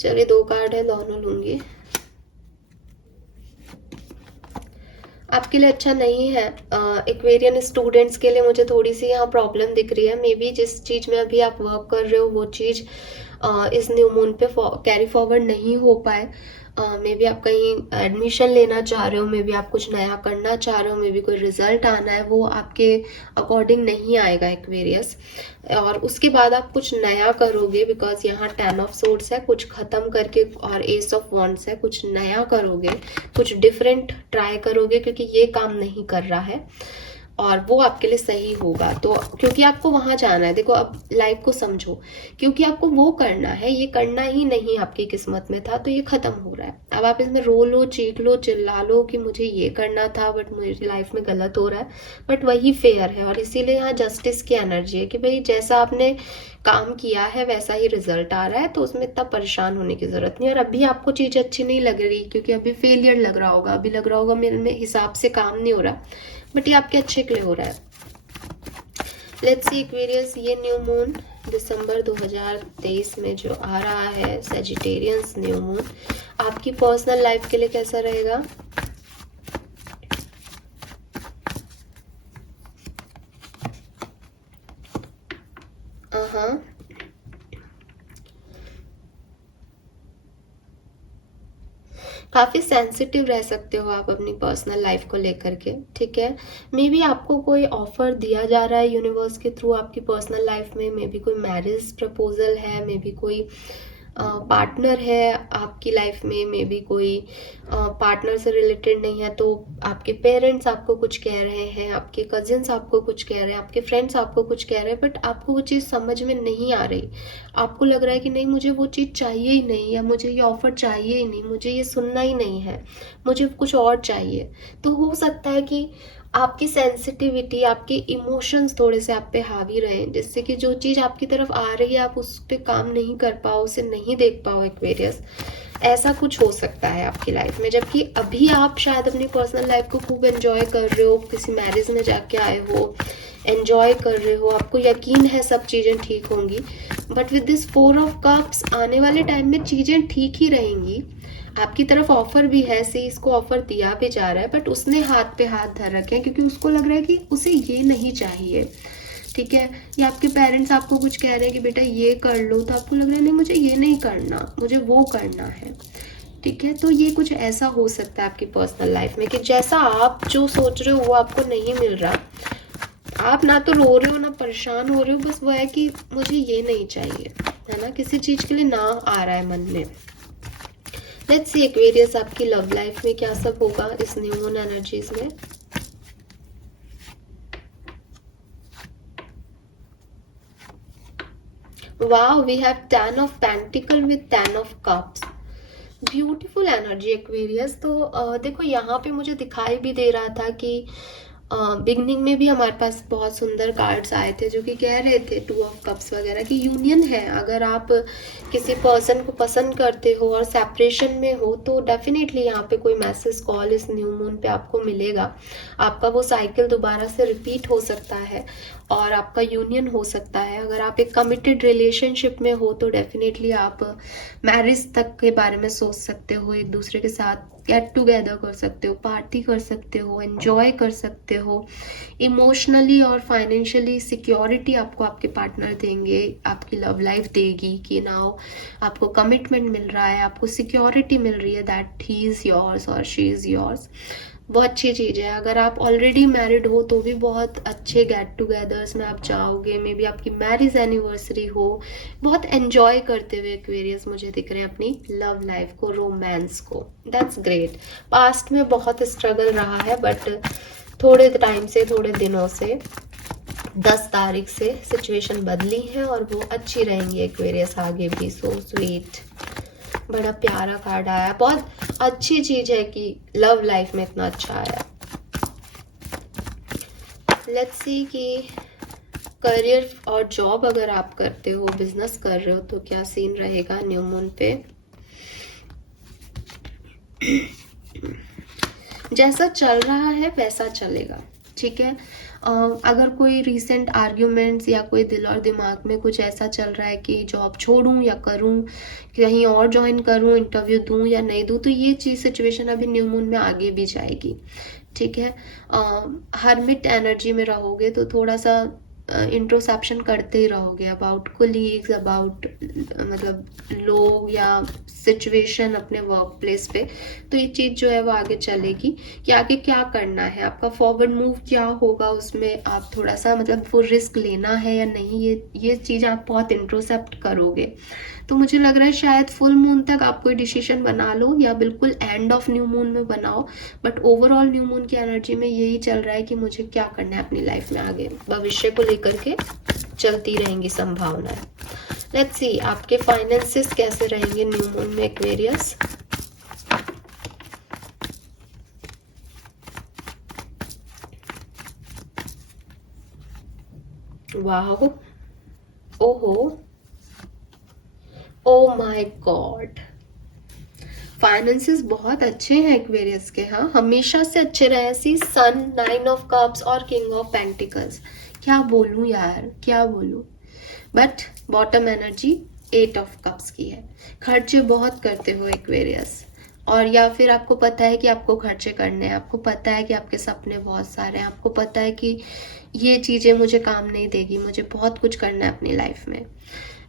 चलिए 2 कार्ड है, दोनों लूंगी। आपके लिए अच्छा नहीं है। एक्वेरियन स्टूडेंट्स के लिए मुझे थोड़ी सी यहाँ प्रॉब्लम दिख रही है। मे बी जिस चीज में अभी आप वर्क कर रहे हो वो चीज इस न्यू मून पे कैरी फॉरवर्ड नहीं हो पाए। मे बी आप कहीं एडमिशन लेना चाह रहे हो, मे बी आप कुछ नया करना चाह रहे हो, मे बी कोई रिजल्ट आना है, वो आपके अकॉर्डिंग नहीं आएगा एक्वेरियस, और उसके बाद आप कुछ नया करोगे, बिकॉज यहाँ 10 ऑफ सोर्ड्स है, कुछ खत्म करके, और एस ऑफ वॉन्ड्स है, कुछ नया करोगे, कुछ डिफरेंट ट्राई करोगे, क्योंकि ये काम नहीं कर रहा है और वो आपके लिए सही होगा। तो क्योंकि आपको वहां जाना है, देखो अब लाइफ को समझो, क्योंकि आपको वो करना है, ये करना ही नहीं आपकी किस्मत में था, तो ये खत्म हो रहा है। अब आप इसमें रो लो, चीख लो, चिल्ला लो कि मुझे ये करना था बट मेरी लाइफ में गलत हो रहा है, बट वही फेयर है। और इसीलिए यहाँ जस्टिस की एनर्जी है कि भाई जैसा आपने काम किया है वैसा ही रिजल्ट आ रहा है, तो उसमें इतना परेशान होने की जरूरत नहीं। और अभी आपको चीज अच्छी नहीं लग रही, क्योंकि अभी फेलियर लग रहा होगा, अभी लग रहा होगा मेरे हिसाब से काम नहीं हो रहा, बट ये आपके अच्छे के लिए हो रहा है। लेट्स सी एक्वेरियस, ये न्यू मून दिसंबर 2023 में जो आ रहा है, सजिटेरियंस न्यू मून, आपकी पर्सनल लाइफ के लिए कैसा रहेगा। काफी सेंसिटिव रह सकते हो आप अपनी पर्सनल लाइफ को लेकर के, ठीक है। मे बी आपको कोई ऑफर दिया जा रहा है यूनिवर्स के थ्रू आपकी पर्सनल लाइफ में, मे बी कोई मैरिज प्रपोजल है, मे बी कोई पार्टनर है आपकी लाइफ में, मे बी कोई पार्टनर से रिलेटेड नहीं है, तो आपके पेरेंट्स आपको कुछ कह रहे हैं, आपके कजिन्स आपको कुछ कह रहे हैं, आपके फ्रेंड्स आपको कुछ कह रहे हैं, बट आपको वो चीज़ समझ में नहीं आ रही। आपको लग रहा है कि नहीं मुझे वो चीज़ चाहिए ही नहीं, या मुझे ये ऑफर चाहिए ही नहीं, मुझे ये सुनना ही नहीं है, मुझे कुछ और चाहिए। तो हो सकता है कि आपकी सेंसिटिविटी, आपके इमोशंस थोड़े से आप पे हावी रहे, जिससे कि जो चीज़ आपकी तरफ आ रही है आप उस पर काम नहीं कर पाओ, उसे नहीं देख पाओ एक्वेरियस। ऐसा कुछ हो सकता है आपकी लाइफ में। जबकि अभी आप शायद अपनी पर्सनल लाइफ को खूब एंजॉय कर रहे हो, किसी मैरिज में जाके आए हो, एंजॉय कर रहे हो, आपको यकीन है सब चीज़ें ठीक होंगी। But with this 4 of cups आने वाले टाइम में चीज़ें ठीक ही रहेंगी। आपकी तरफ ऑफर भी है, सी इसको ऑफर दिया भी जा रहा है, बट उसने हाथ पे हाथ धर रखे हैं क्योंकि उसको लग रहा है कि उसे ये नहीं चाहिए, ठीक है। या आपके पेरेंट्स आपको कुछ कह रहे हैं कि बेटा ये कर लो, तो आपको लग रहा है नहीं मुझे ये नहीं करना, मुझे वो करना है, ठीक है। तो ये कुछ ऐसा हो सकता है आपकी पर्सनल लाइफ में कि जैसा आप जो सोच रहे हो वो आपको नहीं मिल रहा। आप ना तो रो रहे हो ना परेशान हो रहे हो, बस वो है कि मुझे ये नहीं चाहिए, है ना, किसी चीज के लिए ना आ रहा है मन में। लेट्स सी एक्वेरियस आपकी लव लाइफ में क्या सब होगा इस न्यू मून एनर्जीज में। Wow, we have 10 of pentacles with 10 of cups. Beautiful energy Aquarius. तो देखो यहाँ पे मुझे दिखाई भी दे रहा था कि बिगनिंग में भी हमारे पास बहुत सुंदर कार्ड्स आए थे जो कि कह रहे थे 2 ऑफ कप्स वगैरह की यूनियन है। अगर आप किसी पर्सन को पसंद करते हो और सेपरेशन में हो तो डेफिनेटली यहाँ पे कोई मैसेज कॉल इस न्यू मून पे आपको मिलेगा। आपका वो साइकिल दोबारा से रिपीट हो सकता है और आपका यूनियन हो सकता है। अगर आप एक कमिटेड रिलेशनशिप में हो तो डेफिनेटली आप मैरिज तक के बारे में सोच सकते हो, एक दूसरे के साथ गेट टुगेदर कर सकते हो, पार्टी कर सकते हो, एंजॉय कर सकते हो। इमोशनली और फाइनेंशियली सिक्योरिटी आपको आपके पार्टनर देंगे, आपकी लव लाइफ देगी कि नाउ आपको कमिटमेंट मिल रहा है, आपको सिक्योरिटी मिल रही है दैट ही इज़ योर्स और शी इज़ योर्स। बहुत अच्छी चीज़ है। अगर आप ऑलरेडी मैरिड हो तो भी बहुत अच्छे गेट टुगेदर्स में आप जाओगे, मे बी आपकी मैरिज एनिवर्सरी हो, बहुत एंजॉय करते हुए एक्वेरियस मुझे दिख रहे हैं अपनी लव लाइफ को, रोमांस को। That's great. पास्ट में बहुत स्ट्रगल रहा है बट थोड़े टाइम से, थोड़े दिनों से, 10 तारीख से सिचुएशन बदली है और वो अच्छी रहेंगी एक्वेरियस आगे भी। सो स्वीट, बड़ा प्यारा कार्ड आया। बहुत अच्छी चीज है कि लव लाइफ में इतना अच्छा आया। लेट्स सी कि करियर और जॉब अगर आप करते हो, बिजनेस कर रहे हो तो क्या सीन रहेगा न्यू मून पे। जैसा चल रहा है वैसा चलेगा, ठीक है। अगर कोई रीसेंट आर्ग्यूमेंट्स या कोई दिल और दिमाग में कुछ ऐसा चल रहा है कि जॉब छोड़ूं या करूं, कहीं और ज्वाइन करूं, इंटरव्यू दूं या नहीं दूं, तो ये चीज़ सिचुएशन अभी न्यू मून में आगे भी जाएगी, ठीक है। हर्मिट एनर्जी में रहोगे तो थोड़ा सा इंट्रोसेप्शन करते ही रहोगे अबाउट कोलीग्स, अबाउट मतलब लोग या सिचुएशन अपने वर्क प्लेस पे। तो ये चीज़ जो है वो आगे चलेगी कि आगे क्या करना है, आपका फॉरवर्ड मूव क्या होगा, उसमें आप थोड़ा सा मतलब वो रिस्क लेना है या नहीं, ये चीज़ आप बहुत इंट्रोसेप्ट करोगे। तो मुझे लग रहा है शायद फुल मून तक आप कोई डिसीजन बना लो या बिल्कुल एंड ऑफ न्यू मून में बनाओ, बट ओवरऑल न्यू मून की एनर्जी में यही चल रहा है कि मुझे क्या करना है अपनी लाइफ में आगे, भविष्य को लेकर के चलती रहेंगी संभावनाएं। लेट्स सी आपके फाइनेंसेस कैसे रहेंगे न्यू मून में एक्वेरियस। वाह, ओहो, ओ माय गॉड, फाइनेंसेस बहुत अच्छे हैं एक्वेरियस के, हाँ हमेशा से अच्छे रहे। सी सन, 9 ऑफ कप्स और किंग ऑफ पेंटिकल्स। क्या बोलूं यार, क्या बोलूं। But bottom energy 8 of cups की है। खर्चे बहुत करते हो एक्वेरियस, और या फिर आपको पता है कि आपको खर्चे करने हैं, आपको पता है कि आपके सपने बहुत सारे हैं, आपको पता है कि ये चीज़ें मुझे काम नहीं देगी, मुझे बहुत कुछ करना है अपनी लाइफ में।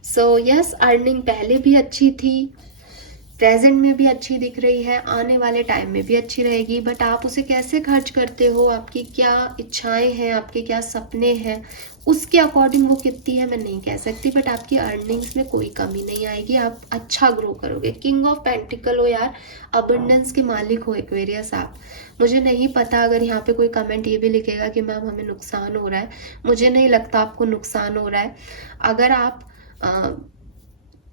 सो यस, अर्निंग पहले भी अच्छी थी, प्रेजेंट में भी अच्छी दिख रही है, आने वाले टाइम में भी अच्छी रहेगी, बट आप उसे कैसे खर्च करते हो, आपकी क्या इच्छाएं हैं, आपके क्या सपने हैं, उसके अकॉर्डिंग वो कितनी है मैं नहीं कह सकती, बट आपकी अर्निंग्स में कोई कमी नहीं आएगी, आप अच्छा ग्रो करोगे। किंग ऑफ पेंटिकल हो यार, अबंडेंस के मालिक हो एक्वेरियस आप। मुझे नहीं पता अगर यहाँ पे कोई कमेंट ये भी लिखेगा कि मैम हमें नुकसान हो रहा है, मुझे नहीं लगता आपको नुकसान हो रहा है। अगर आप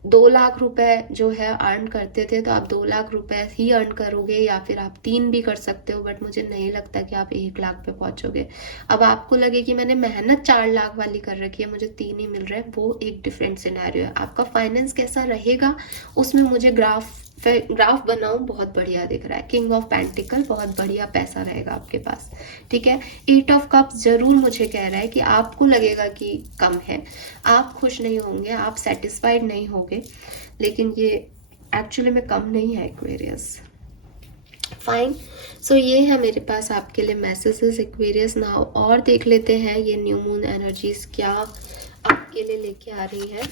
2 लाख रुपए जो है अर्न करते थे तो आप 2 लाख रुपए ही अर्न करोगे, या फिर आप 3 भी कर सकते हो, बट मुझे नहीं लगता कि आप 1 लाख पे पहुंचोगे। अब आपको लगे कि मैंने मेहनत 4 लाख वाली कर रखी है, मुझे 3 ही मिल रहा है, वो एक डिफरेंट सिनेरियो है। आपका फाइनेंस कैसा रहेगा उसमें मुझे ग्राफ ग्राफ बनाऊं, बहुत बढ़िया दिख रहा है। किंग ऑफ पेंटिकल, बहुत बढ़िया पैसा रहेगा आपके पास, ठीक है। एट ऑफ कप्स जरूर मुझे कह रहा है कि आपको लगेगा कि कम है, आप खुश नहीं होंगे, आप सेटिस्फाइड नहीं होंगे, लेकिन ये एक्चुअली में कम नहीं है एक्वेरियस। फाइन, सो ये है मेरे पास आपके लिए मैसेजेस एक्वेरियस नाउ। और देख लेते हैं ये न्यू मून एनर्जीज क्या आपके लिए लेके आ रही है।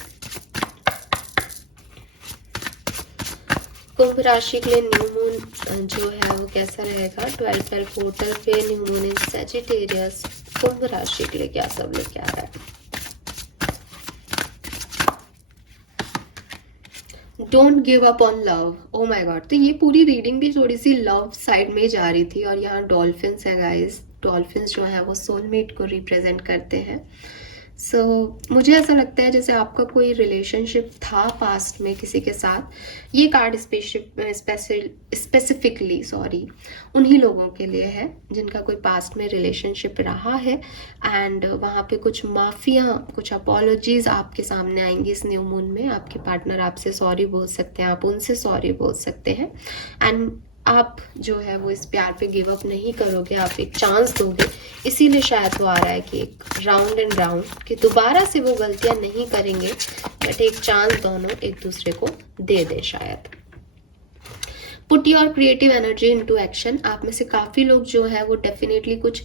कुंभ राशि के लिए न्यू मून जो है वो कैसा रहेगा। 12 पोर्टल पे न्यू मून इन सैजिटेरियस, कुंभ राशि के लिए क्या सब लेके आ रहा है। Don't give up on love, O my God. तो ये पूरी रीडिंग भी थोड़ी सी लव साइड में जा रही थी, और यहाँ डॉल्फिन्स है गाइस। डॉल्फिन्स जो है वो सोलमेट को रिप्रेजेंट करते हैं। सो मुझे ऐसा लगता है जैसे आपका कोई रिलेशनशिप था पास्ट में किसी के साथ। ये कार्ड स्पेसिफिकली उन्हीं लोगों के लिए है जिनका कोई पास्ट में रिलेशनशिप रहा है, एंड वहाँ पे कुछ माफिया, कुछ अपॉलॉजीज आपके सामने आएंगी इस न्यू मून में। आपके पार्टनर आपसे सॉरी बोल सकते हैं, आप उनसे सॉरी बोल सकते हैं, एंड आप जो है वो इस प्यार पे गिव अप नहीं करोगे, आप एक चांस दोगे। इसीलिए शायद वो आ रहा है कि एक राउंड एंड राउंड, कि दोबारा से वो गलतियां नहीं करेंगे, बट एक चांस दोनों एक दूसरे को दे दे शायद। Put your creative energy into action. आप में से काफी लोग जो है वो डेफिनेटली कुछ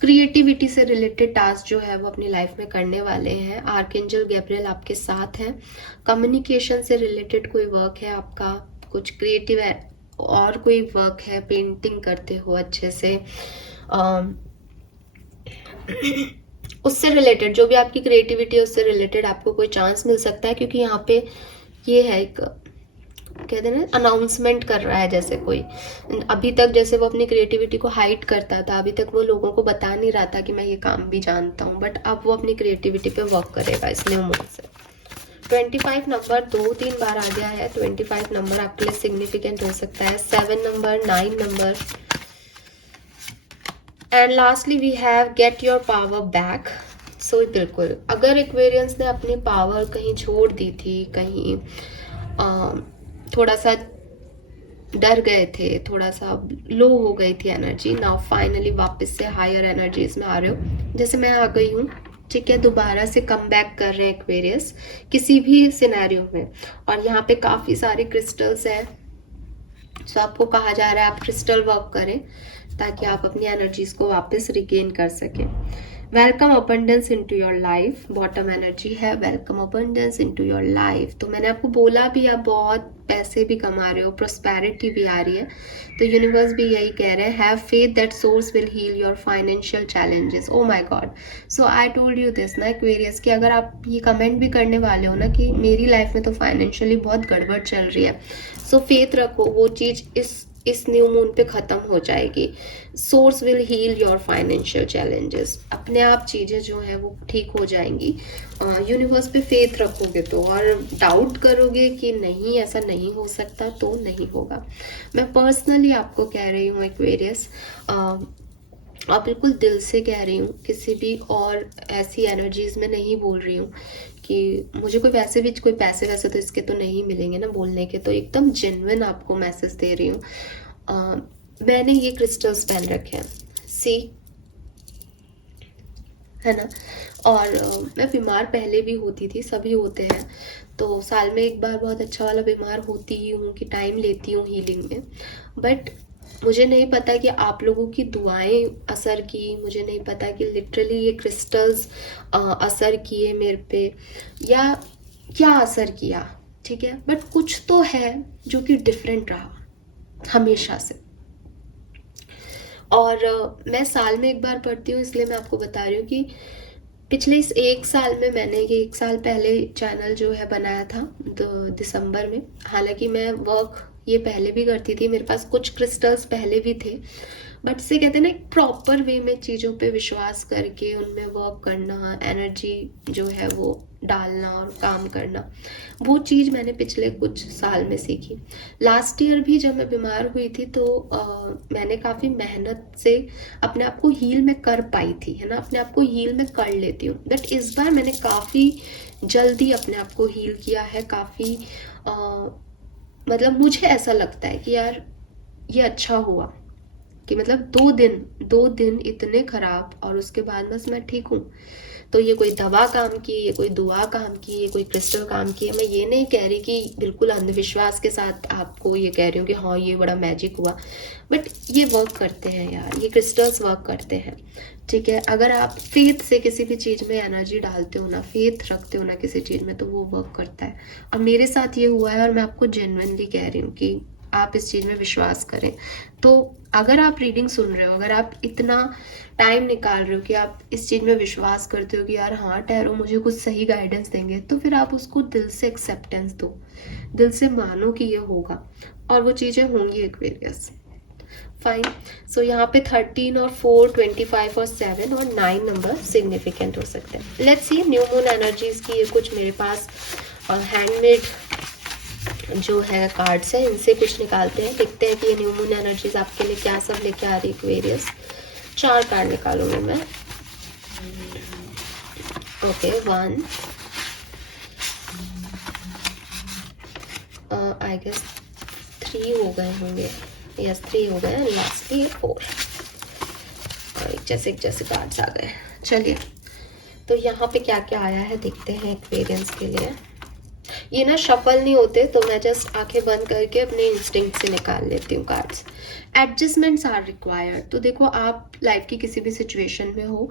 क्रिएटिविटी से रिलेटेड टास्क जो है वो अपनी लाइफ में करने वाले हैं। आर्कएंजल गैब्रियल आपके साथ है। कम्युनिकेशन से रिलेटेड कोई वर्क है आपका, कुछ क्रिएटिव और कोई वर्क है, पेंटिंग करते हो अच्छे से, उससे रिलेटेड जो भी आपकी क्रिएटिविटी है उससे रिलेटेड आपको कोई चांस मिल सकता है, क्योंकि यहाँ पे ये है एक कहते हैं ना अनाउंसमेंट कर रहा है जैसे कोई। अभी तक जैसे वो अपनी क्रिएटिविटी को हाइड करता था, अभी तक वो लोगों को बता नहीं रहा था कि मैं ये काम भी जानता हूँ, बट अब वो अपनी क्रिएटिविटी पे वर्क करेगा इस न्यू मून से। 25 नंबर 2-3 बार आ गया है। 25 नंबर आपके लिए सिग्निफिकेंट हो सकता है। 7 number, 9 number, and lastly we have get your power back. So बिल्कुल, अगर एक्वेरियंस ने अपनी पावर कहीं छोड़ दी थी, कहीं थोड़ा सा डर गए थे, थोड़ा सा लो हो गई थी एनर्जी, नाउ फाइनली वापस से हायर एनर्जीज में आ रहे हो। जैसे मैं आ गई हूँ, ठीक है, दोबारा से कम बैक कर रहे हैं एक्वेरियस किसी भी सिनेरियो में। और यहाँ पे काफी सारे क्रिस्टल्स हैं, तो आपको कहा जा रहा है आप क्रिस्टल वर्क करें ताकि आप अपनी एनर्जीज को वापस रिगेन कर सकें। Welcome abundance into your life, bottom energy है welcome abundance into your life. तो मैंने आपको बोला भी, आप बहुत पैसे भी कमा रहे हो, प्रोस्पेरिटी भी आ रही है, तो यूनिवर्स भी यही कह रहे हैं, have faith that source will heal your financial challenges. Oh my God, so I told you this ना एक्वेरियस, कि अगर आप ये कमेंट भी करने वाले हो ना कि मेरी लाइफ में तो फाइनेंशियली बहुत गड़बड़ चल रही है, सो फेथ रखो, वो चीज इस न्यू मून पे खत्म हो जाएगी। Source will heal your financial challenges, अपने आप चीजें जो है वो ठीक हो जाएंगी। यूनिवर्स पे फेथ रखोगे तो, और डाउट करोगे कि नहीं ऐसा नहीं हो सकता तो नहीं होगा। मैं पर्सनली आपको कह रही हूँ एक्वेरियस, और बिल्कुल दिल से कह रही हूँ, किसी भी और ऐसी एनर्जीज में नहीं बोल रही हूँ कि मुझे कोई वैसे भी कोई पैसे वैसे तो इसके तो नहीं मिलेंगे ना बोलने के, तो एकदम जेन्युइन आपको मैसेज दे रही हूँ। मैंने ये क्रिस्टल्स पहन रखे हैं, सी है ना, और मैं बीमार पहले भी होती थी, सभी होते हैं, तो साल में एक बार बहुत अच्छा वाला बीमार होती ही हूँ कि टाइम लेती हूँ हीलिंग में, बट मुझे नहीं पता कि आप लोगों की दुआएं असर की, मुझे नहीं पता कि लिटरली ये क्रिस्टल्स असर किए मेरे पे या क्या असर किया, ठीक है, बट कुछ तो है जो कि डिफरेंट रहा हमेशा से। और मैं साल में एक बार पढ़ती हूँ, इसलिए मैं आपको बता रही हूँ कि पिछले इस एक साल में मैंने ये 1 साल पहले चैनल जो है बनाया था दिसंबर में। हालांकि मैं वर्क ये पहले भी करती थी, मेरे पास कुछ क्रिस्टल्स पहले भी थे, बट से कहते हैं ना एक प्रॉपर वे में चीज़ों पे विश्वास करके उनमें वर्क करना, एनर्जी जो है वो डालना और काम करना, वो चीज़ मैंने पिछले कुछ साल में सीखी। लास्ट ईयर भी जब मैं बीमार हुई थी तो मैंने काफ़ी मेहनत से अपने आप को हील में कर पाई थी, है ना, अपने आप को हील में कर लेती हूँ, बट इस बार मैंने काफ़ी जल्दी अपने आप को हील किया है, काफ़ी मतलब मुझे ऐसा लगता है कि यार ये अच्छा हुआ कि मतलब 2 दिन इतने खराब और उसके बाद बस मैं ठीक हूँ। तो ये कोई दवा काम की, ये कोई दुआ काम की, ये कोई क्रिस्टल काम की है। मैं ये नहीं कह रही कि बिल्कुल अंधविश्वास के साथ आपको ये कह रही हूँ कि हाँ ये बड़ा मैजिक हुआ, बट ये वर्क करते हैं यार, ये क्रिस्टल्स वर्क करते हैं। ठीक है, अगर आप फेथ से किसी भी चीज़ में एनर्जी डालते हो ना, फेथ रखते हो ना किसी चीज़ में, तो वो वर्क करता है। अब मेरे साथ ये हुआ है और मैं आपको जेन्युइनली कह रही हूँ कि आप इस चीज़ में विश्वास करें। तो अगर आप रीडिंग सुन रहे हो, अगर आप इतना टाइम निकाल रहे हो कि आप इस चीज़ में विश्वास करते हो कि यार हाँ टैरो मुझे कुछ सही गाइडेंस देंगे, तो फिर आप उसको दिल से एक्सेप्टेंस दो, दिल से मानो कि ये होगा और वो चीज़ें होंगी एक्वेरियस। फाइन। सो यहाँ पे 13 और 4, 25 और 7 और 9 नंबर सिग्निफिकेंट हो सकते हैं। Let's see new moon energies की ये कुछ मेरे पास हैंडमेड जो है कार्ड्स है, इनसे कुछ निकालते हैं, देखते हैं कि ये न्यू मून एनर्जीज आपके लिए क्या सब लेके आ रही है एक्वेरियस। 4 कार्ड निकालूंगी मैं। ओके, 1 आई गेस 3 हो गए होंगे, यस 3 हो गए, लास्टली 4 और एक जैसे कार्ड्स आ गए। चलिए, तो यहाँ पे क्या क्या आया है देखते हैं एक्वेरियंस के लिए। ये ना शफल नहीं होते, तो मैं जस्ट आंखें बंद करके अपने इंस्टिंक्ट से निकाल लेती हूँ कार्ड्स। Adjustments are required. तो देखो, आप लाइफ की किसी भी सिचुएशन में हो,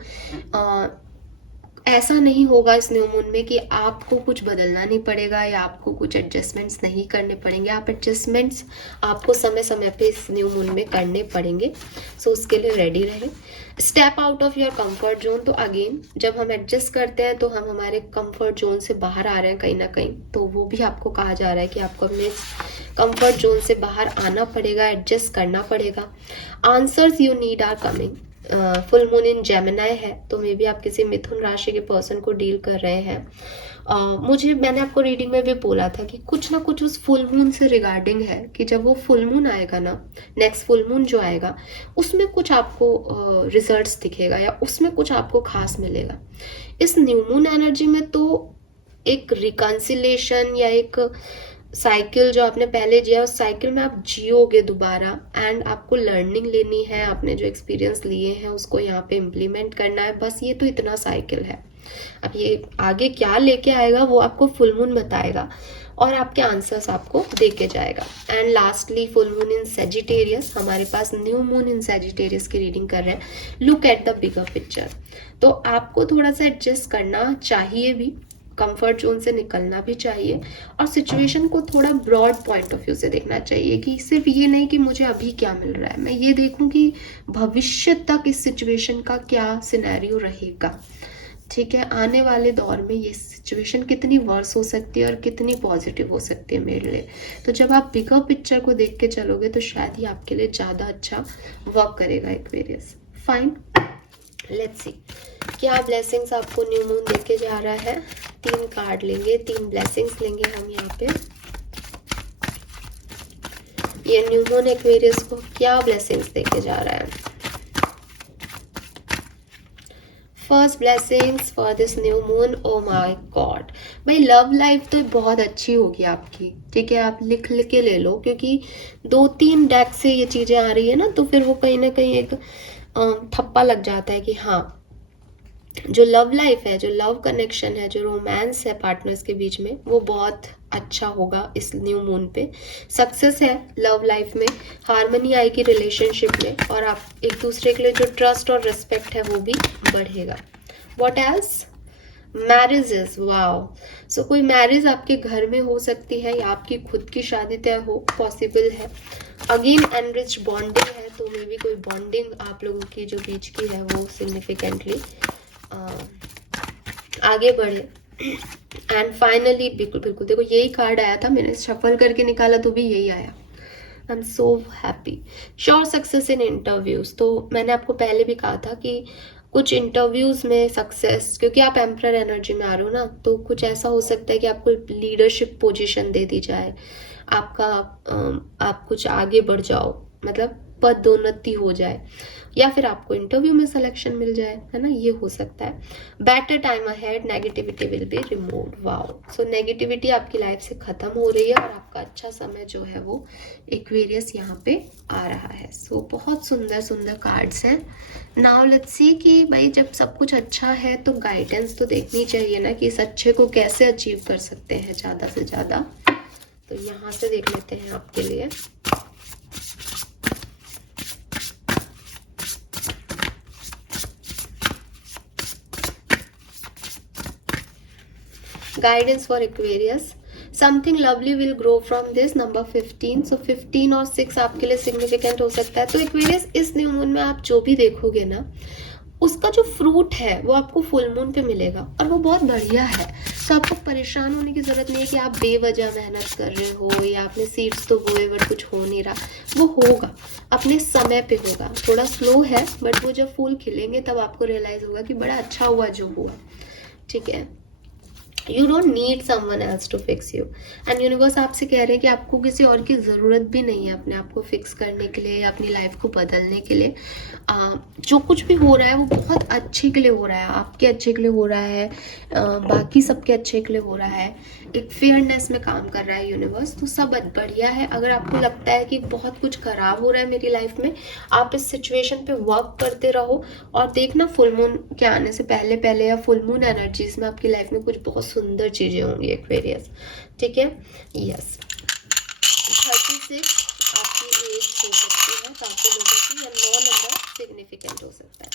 ऐसा नहीं होगा इस न्यू मून में कि आपको कुछ बदलना नहीं पड़ेगा या आपको कुछ एडजस्टमेंट्स नहीं करने पड़ेंगे। आप एडजस्टमेंट्स आपको समय समय पे इस न्यू मून में करने पड़ेंगे। सो उसके लिए रेडी रहें। Step out of your comfort zone. तो अगेन जब हम एडजस्ट करते हैं तो हम हमारे कंफर्ट जोन से बाहर आ रहे हैं कहीं ना कहीं, तो वो भी आपको कहा जा रहा है कि आपको अपने कंफर्ट जोन से बाहर आना पड़ेगा, एडजस्ट करना पड़ेगा। Answers you need are coming. Full moon in Gemini है, तो मे बी आप किसी मिथुन राशि के पर्सन को डील कर रहे हैं। मैंने आपको रीडिंग में भी बोला था कि कुछ ना कुछ उस फुल मून से रिगार्डिंग है कि जब वो फुल मून आएगा ना, नेक्स्ट फुल मून जो आएगा, उसमें कुछ आपको रिजल्ट्स दिखेगा या उसमें कुछ आपको खास मिलेगा। इस न्यू मून एनर्जी में तो एक रिकंसिलेशन या एक साइकिल जो आपने पहले जिया, उस साइकिल में आप जियोगे दोबारा, एंड आपको लर्निंग लेनी है, आपने जो एक्सपीरियंस लिए हैं उसको यहाँ पे इम्प्लीमेंट करना है। बस ये तो इतना साइकिल है। अब ये आगे क्या लेके आएगा वो आपको फुल मून बताएगा और आपके आंसर्स आपको दे के जाएगा। And lastly full moon in Sagittarius, हमारे पास न्यू मून इन सेजिटेरियस की रीडिंग कर रहे हैं। Look at the bigger picture. तो आपको थोड़ा सा एडजस्ट करना चाहिए भी, कंफर्ट जोन से निकलना भी चाहिए और सिचुएशन को थोड़ा ब्रॉड पॉइंट ऑफ व्यू से देखना चाहिए कि सिर्फ ये नहीं कि मुझे अभी क्या मिल रहा है, मैं ये देखूं कि भविष्य तक इस सिचुएशन का क्या सिनेरियो रहेगा। ठीक है, आने वाले दौर में ये सिचुएशन कितनी वर्स हो सकती है और कितनी पॉजिटिव हो सकती है मेरे लिए। तो जब आप बिगर पिक्चर को देख के चलोगे तो शायद ही आपके लिए ज़्यादा अच्छा वर्क करेगा एक्वेरियस। फाइन, लेट्स सी क्या ब्लेसिंग्स आपको न्यू मून देके जा रहा है। 3 कार्ड लेंगे, 3 ब्लेसिंग्स लेंगे हम यहाँ पे। ये न्यू मून एक्वेरियस को क्या ब्लेसिंग्स देके जा रहा है। First blessings for this new moon. O my God भाई, लव लाइफ तो बहुत अच्छी होगी आपकी। ठीक है, आप लिख के ले लो, क्योंकि 2-3 डेक से ये चीजें आ रही है ना, तो फिर वो कहीं ना कहीं एक ठप्पा लग जाता है कि हाँ, जो लव लाइफ है, जो लव कनेक्शन है, जो रोमांस है पार्टनर्स के बीच में, वो बहुत अच्छा होगा इस न्यू मून पे। सक्सेस है लव लाइफ में, हार्मनी आएगी रिलेशनशिप में, और आप एक दूसरे के लिए जो ट्रस्ट और रिस्पेक्ट है वो भी बढ़ेगा। What else? Marriages, wow. So कोई मैरिज आपके घर में हो सकती है या आपकी खुद की शादी तय हो, पॉसिबल है। अगेन एनरिच बॉन्डिंग है, तो मे बी कोई बॉन्डिंग आप लोगों की जो बीच की है वो सिग्निफिकेंटली आगे बढ़े। एंड फाइनली बिल्कुल देखो यही कार्ड आया था, मैंने शफल करके निकाला तो भी यही आया। I am so happy. Sure success in interviews. तो मैंने आपको पहले भी कहा था कि कुछ इंटरव्यूज में सक्सेस, क्योंकि आप एम्परर एनर्जी में आ रहे हो ना, तो कुछ ऐसा हो सकता है कि आपको लीडरशिप पोजीशन दे दी जाए, आपका आप कुछ आगे बढ़ जाओ, मतलब पदोन्नति हो जाए। या फिर आपको इंटरव्यू में सिलेक्शन मिल जाए, है ना, ये हो सकता है। Better time ahead, negativity will be removed. Wow, so negativity आपकी लाइफ से खत्म हो रही है और आपका अच्छा समय जो है वो एक्वेरियस यहाँ पे आ रहा है। सो बहुत सुंदर सुंदर कार्ड्स हैं। नाउ लेट्स सी कि भाई जब सब कुछ अच्छा है तो गाइडेंस तो देखनी चाहिए ना कि इस अच्छे को कैसे अचीव कर सकते हैं ज़्यादा से ज़्यादा। तो यहाँ से देख लेते हैं आपके लिए। Guidance for Aquarius, something lovely will grow from this, number 15। सो 15 और 6 आपके लिए सिग्निफिकेंट हो सकता है। तो एक्वेरियस इस न्यू मून में आप जो भी देखोगे ना, उसका जो फ्रूट है वो आपको फुल मून पे मिलेगा और वो बहुत बढ़िया है। तो आपको परेशान होने की ज़रूरत नहीं है कि आप बेवजह मेहनत कर रहे हो या आपने सीड्स तो बोए बट कुछ हो नहीं रहा। वो होगा, अपने समय पे होगा, थोड़ा स्लो है बट वो जब फूल खिलेंगे तब आपको रियलाइज़ होगा कि बड़ा अच्छा हुआ जो हुआ। ठीक है, you don't need someone else to fix you. And universe आपसे कह रहे हैं कि आपको किसी और की ज़रूरत भी नहीं है अपने आप को फिक्स करने के लिए या अपनी लाइफ को बदलने के लिए। जो कुछ भी हो रहा है वो बहुत अच्छे के लिए हो रहा है, आपके अच्छे के लिए हो रहा है, बाकी सबके अच्छे के लिए हो रहा है। एक फेयरनेस में काम कर रहा है यूनिवर्स, तो सब बढ़िया है। अगर आपको लगता है कि बहुत कुछ खराब हो रहा है मेरी लाइफ में, आप इस सिचुएशन पे वर्क करते रहो और देखना फुल मून के आने से पहले पहले या फुल मून एनर्जीज में आपकी लाइफ में कुछ बहुत सुंदर चीज़ें होंगी एक्वेरियस। ठीक है, यस। 36 आपकी एज हो सकती है काफ़ी लोगों की, या 9 नंबर सिग्निफिकेंट हो सकता है।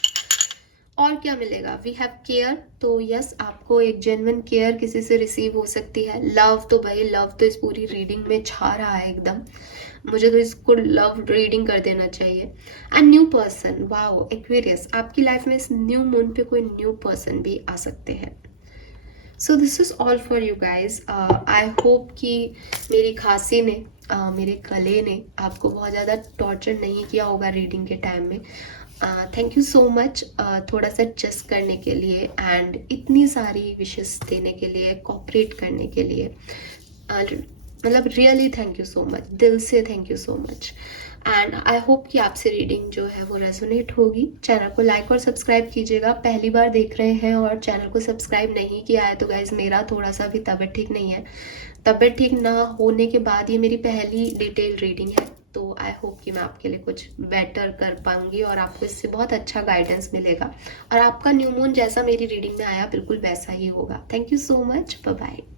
और क्या मिलेगा, वी हैव केयर। तो यस, आपको एक जेन्युइन केयर किसी से रिसीव हो सकती है। लव, तो भाई लव तो इस पूरी रीडिंग में छा रहा है एकदम, मुझे तो इसको लव रीडिंग कर देना चाहिए। And new person, wow Aquarius, आपकी लाइफ में इस न्यू मून पे कोई न्यू पर्सन भी आ सकते हैं। So this is all for you guys. I hope कि मेरी खांसी ने, मेरे गले ने आपको बहुत ज़्यादा टॉर्चर नहीं किया होगा रीडिंग के टाइम में। थैंक यू सो मच थोड़ा सा जस्ट करने के लिए एंड इतनी सारी विशेस देने के लिए, कोऑपरेट करने के लिए। मतलब really thank you so much, दिल से thank you so much. And I hope कि आपसे रीडिंग जो है वो रेजोनेट होगी। चैनल को लाइक और सब्सक्राइब कीजिएगा। पहली बार देख रहे हैं और चैनल को सब्सक्राइब नहीं किया है तो गाइज मेरा थोड़ा सा भी तबीयत ठीक नहीं है। तबीयत ठीक ना होने के बाद ये मेरी पहली डिटेल रीडिंग है, तो आई होप कि मैं आपके लिए कुछ बेटर कर पाऊंगी और आपको इससे बहुत अच्छा गाइडेंस मिलेगा और आपका न्यू मून जैसा मेरी रीडिंग में आया बिल्कुल वैसा ही होगा। Thank you so much, bye bye.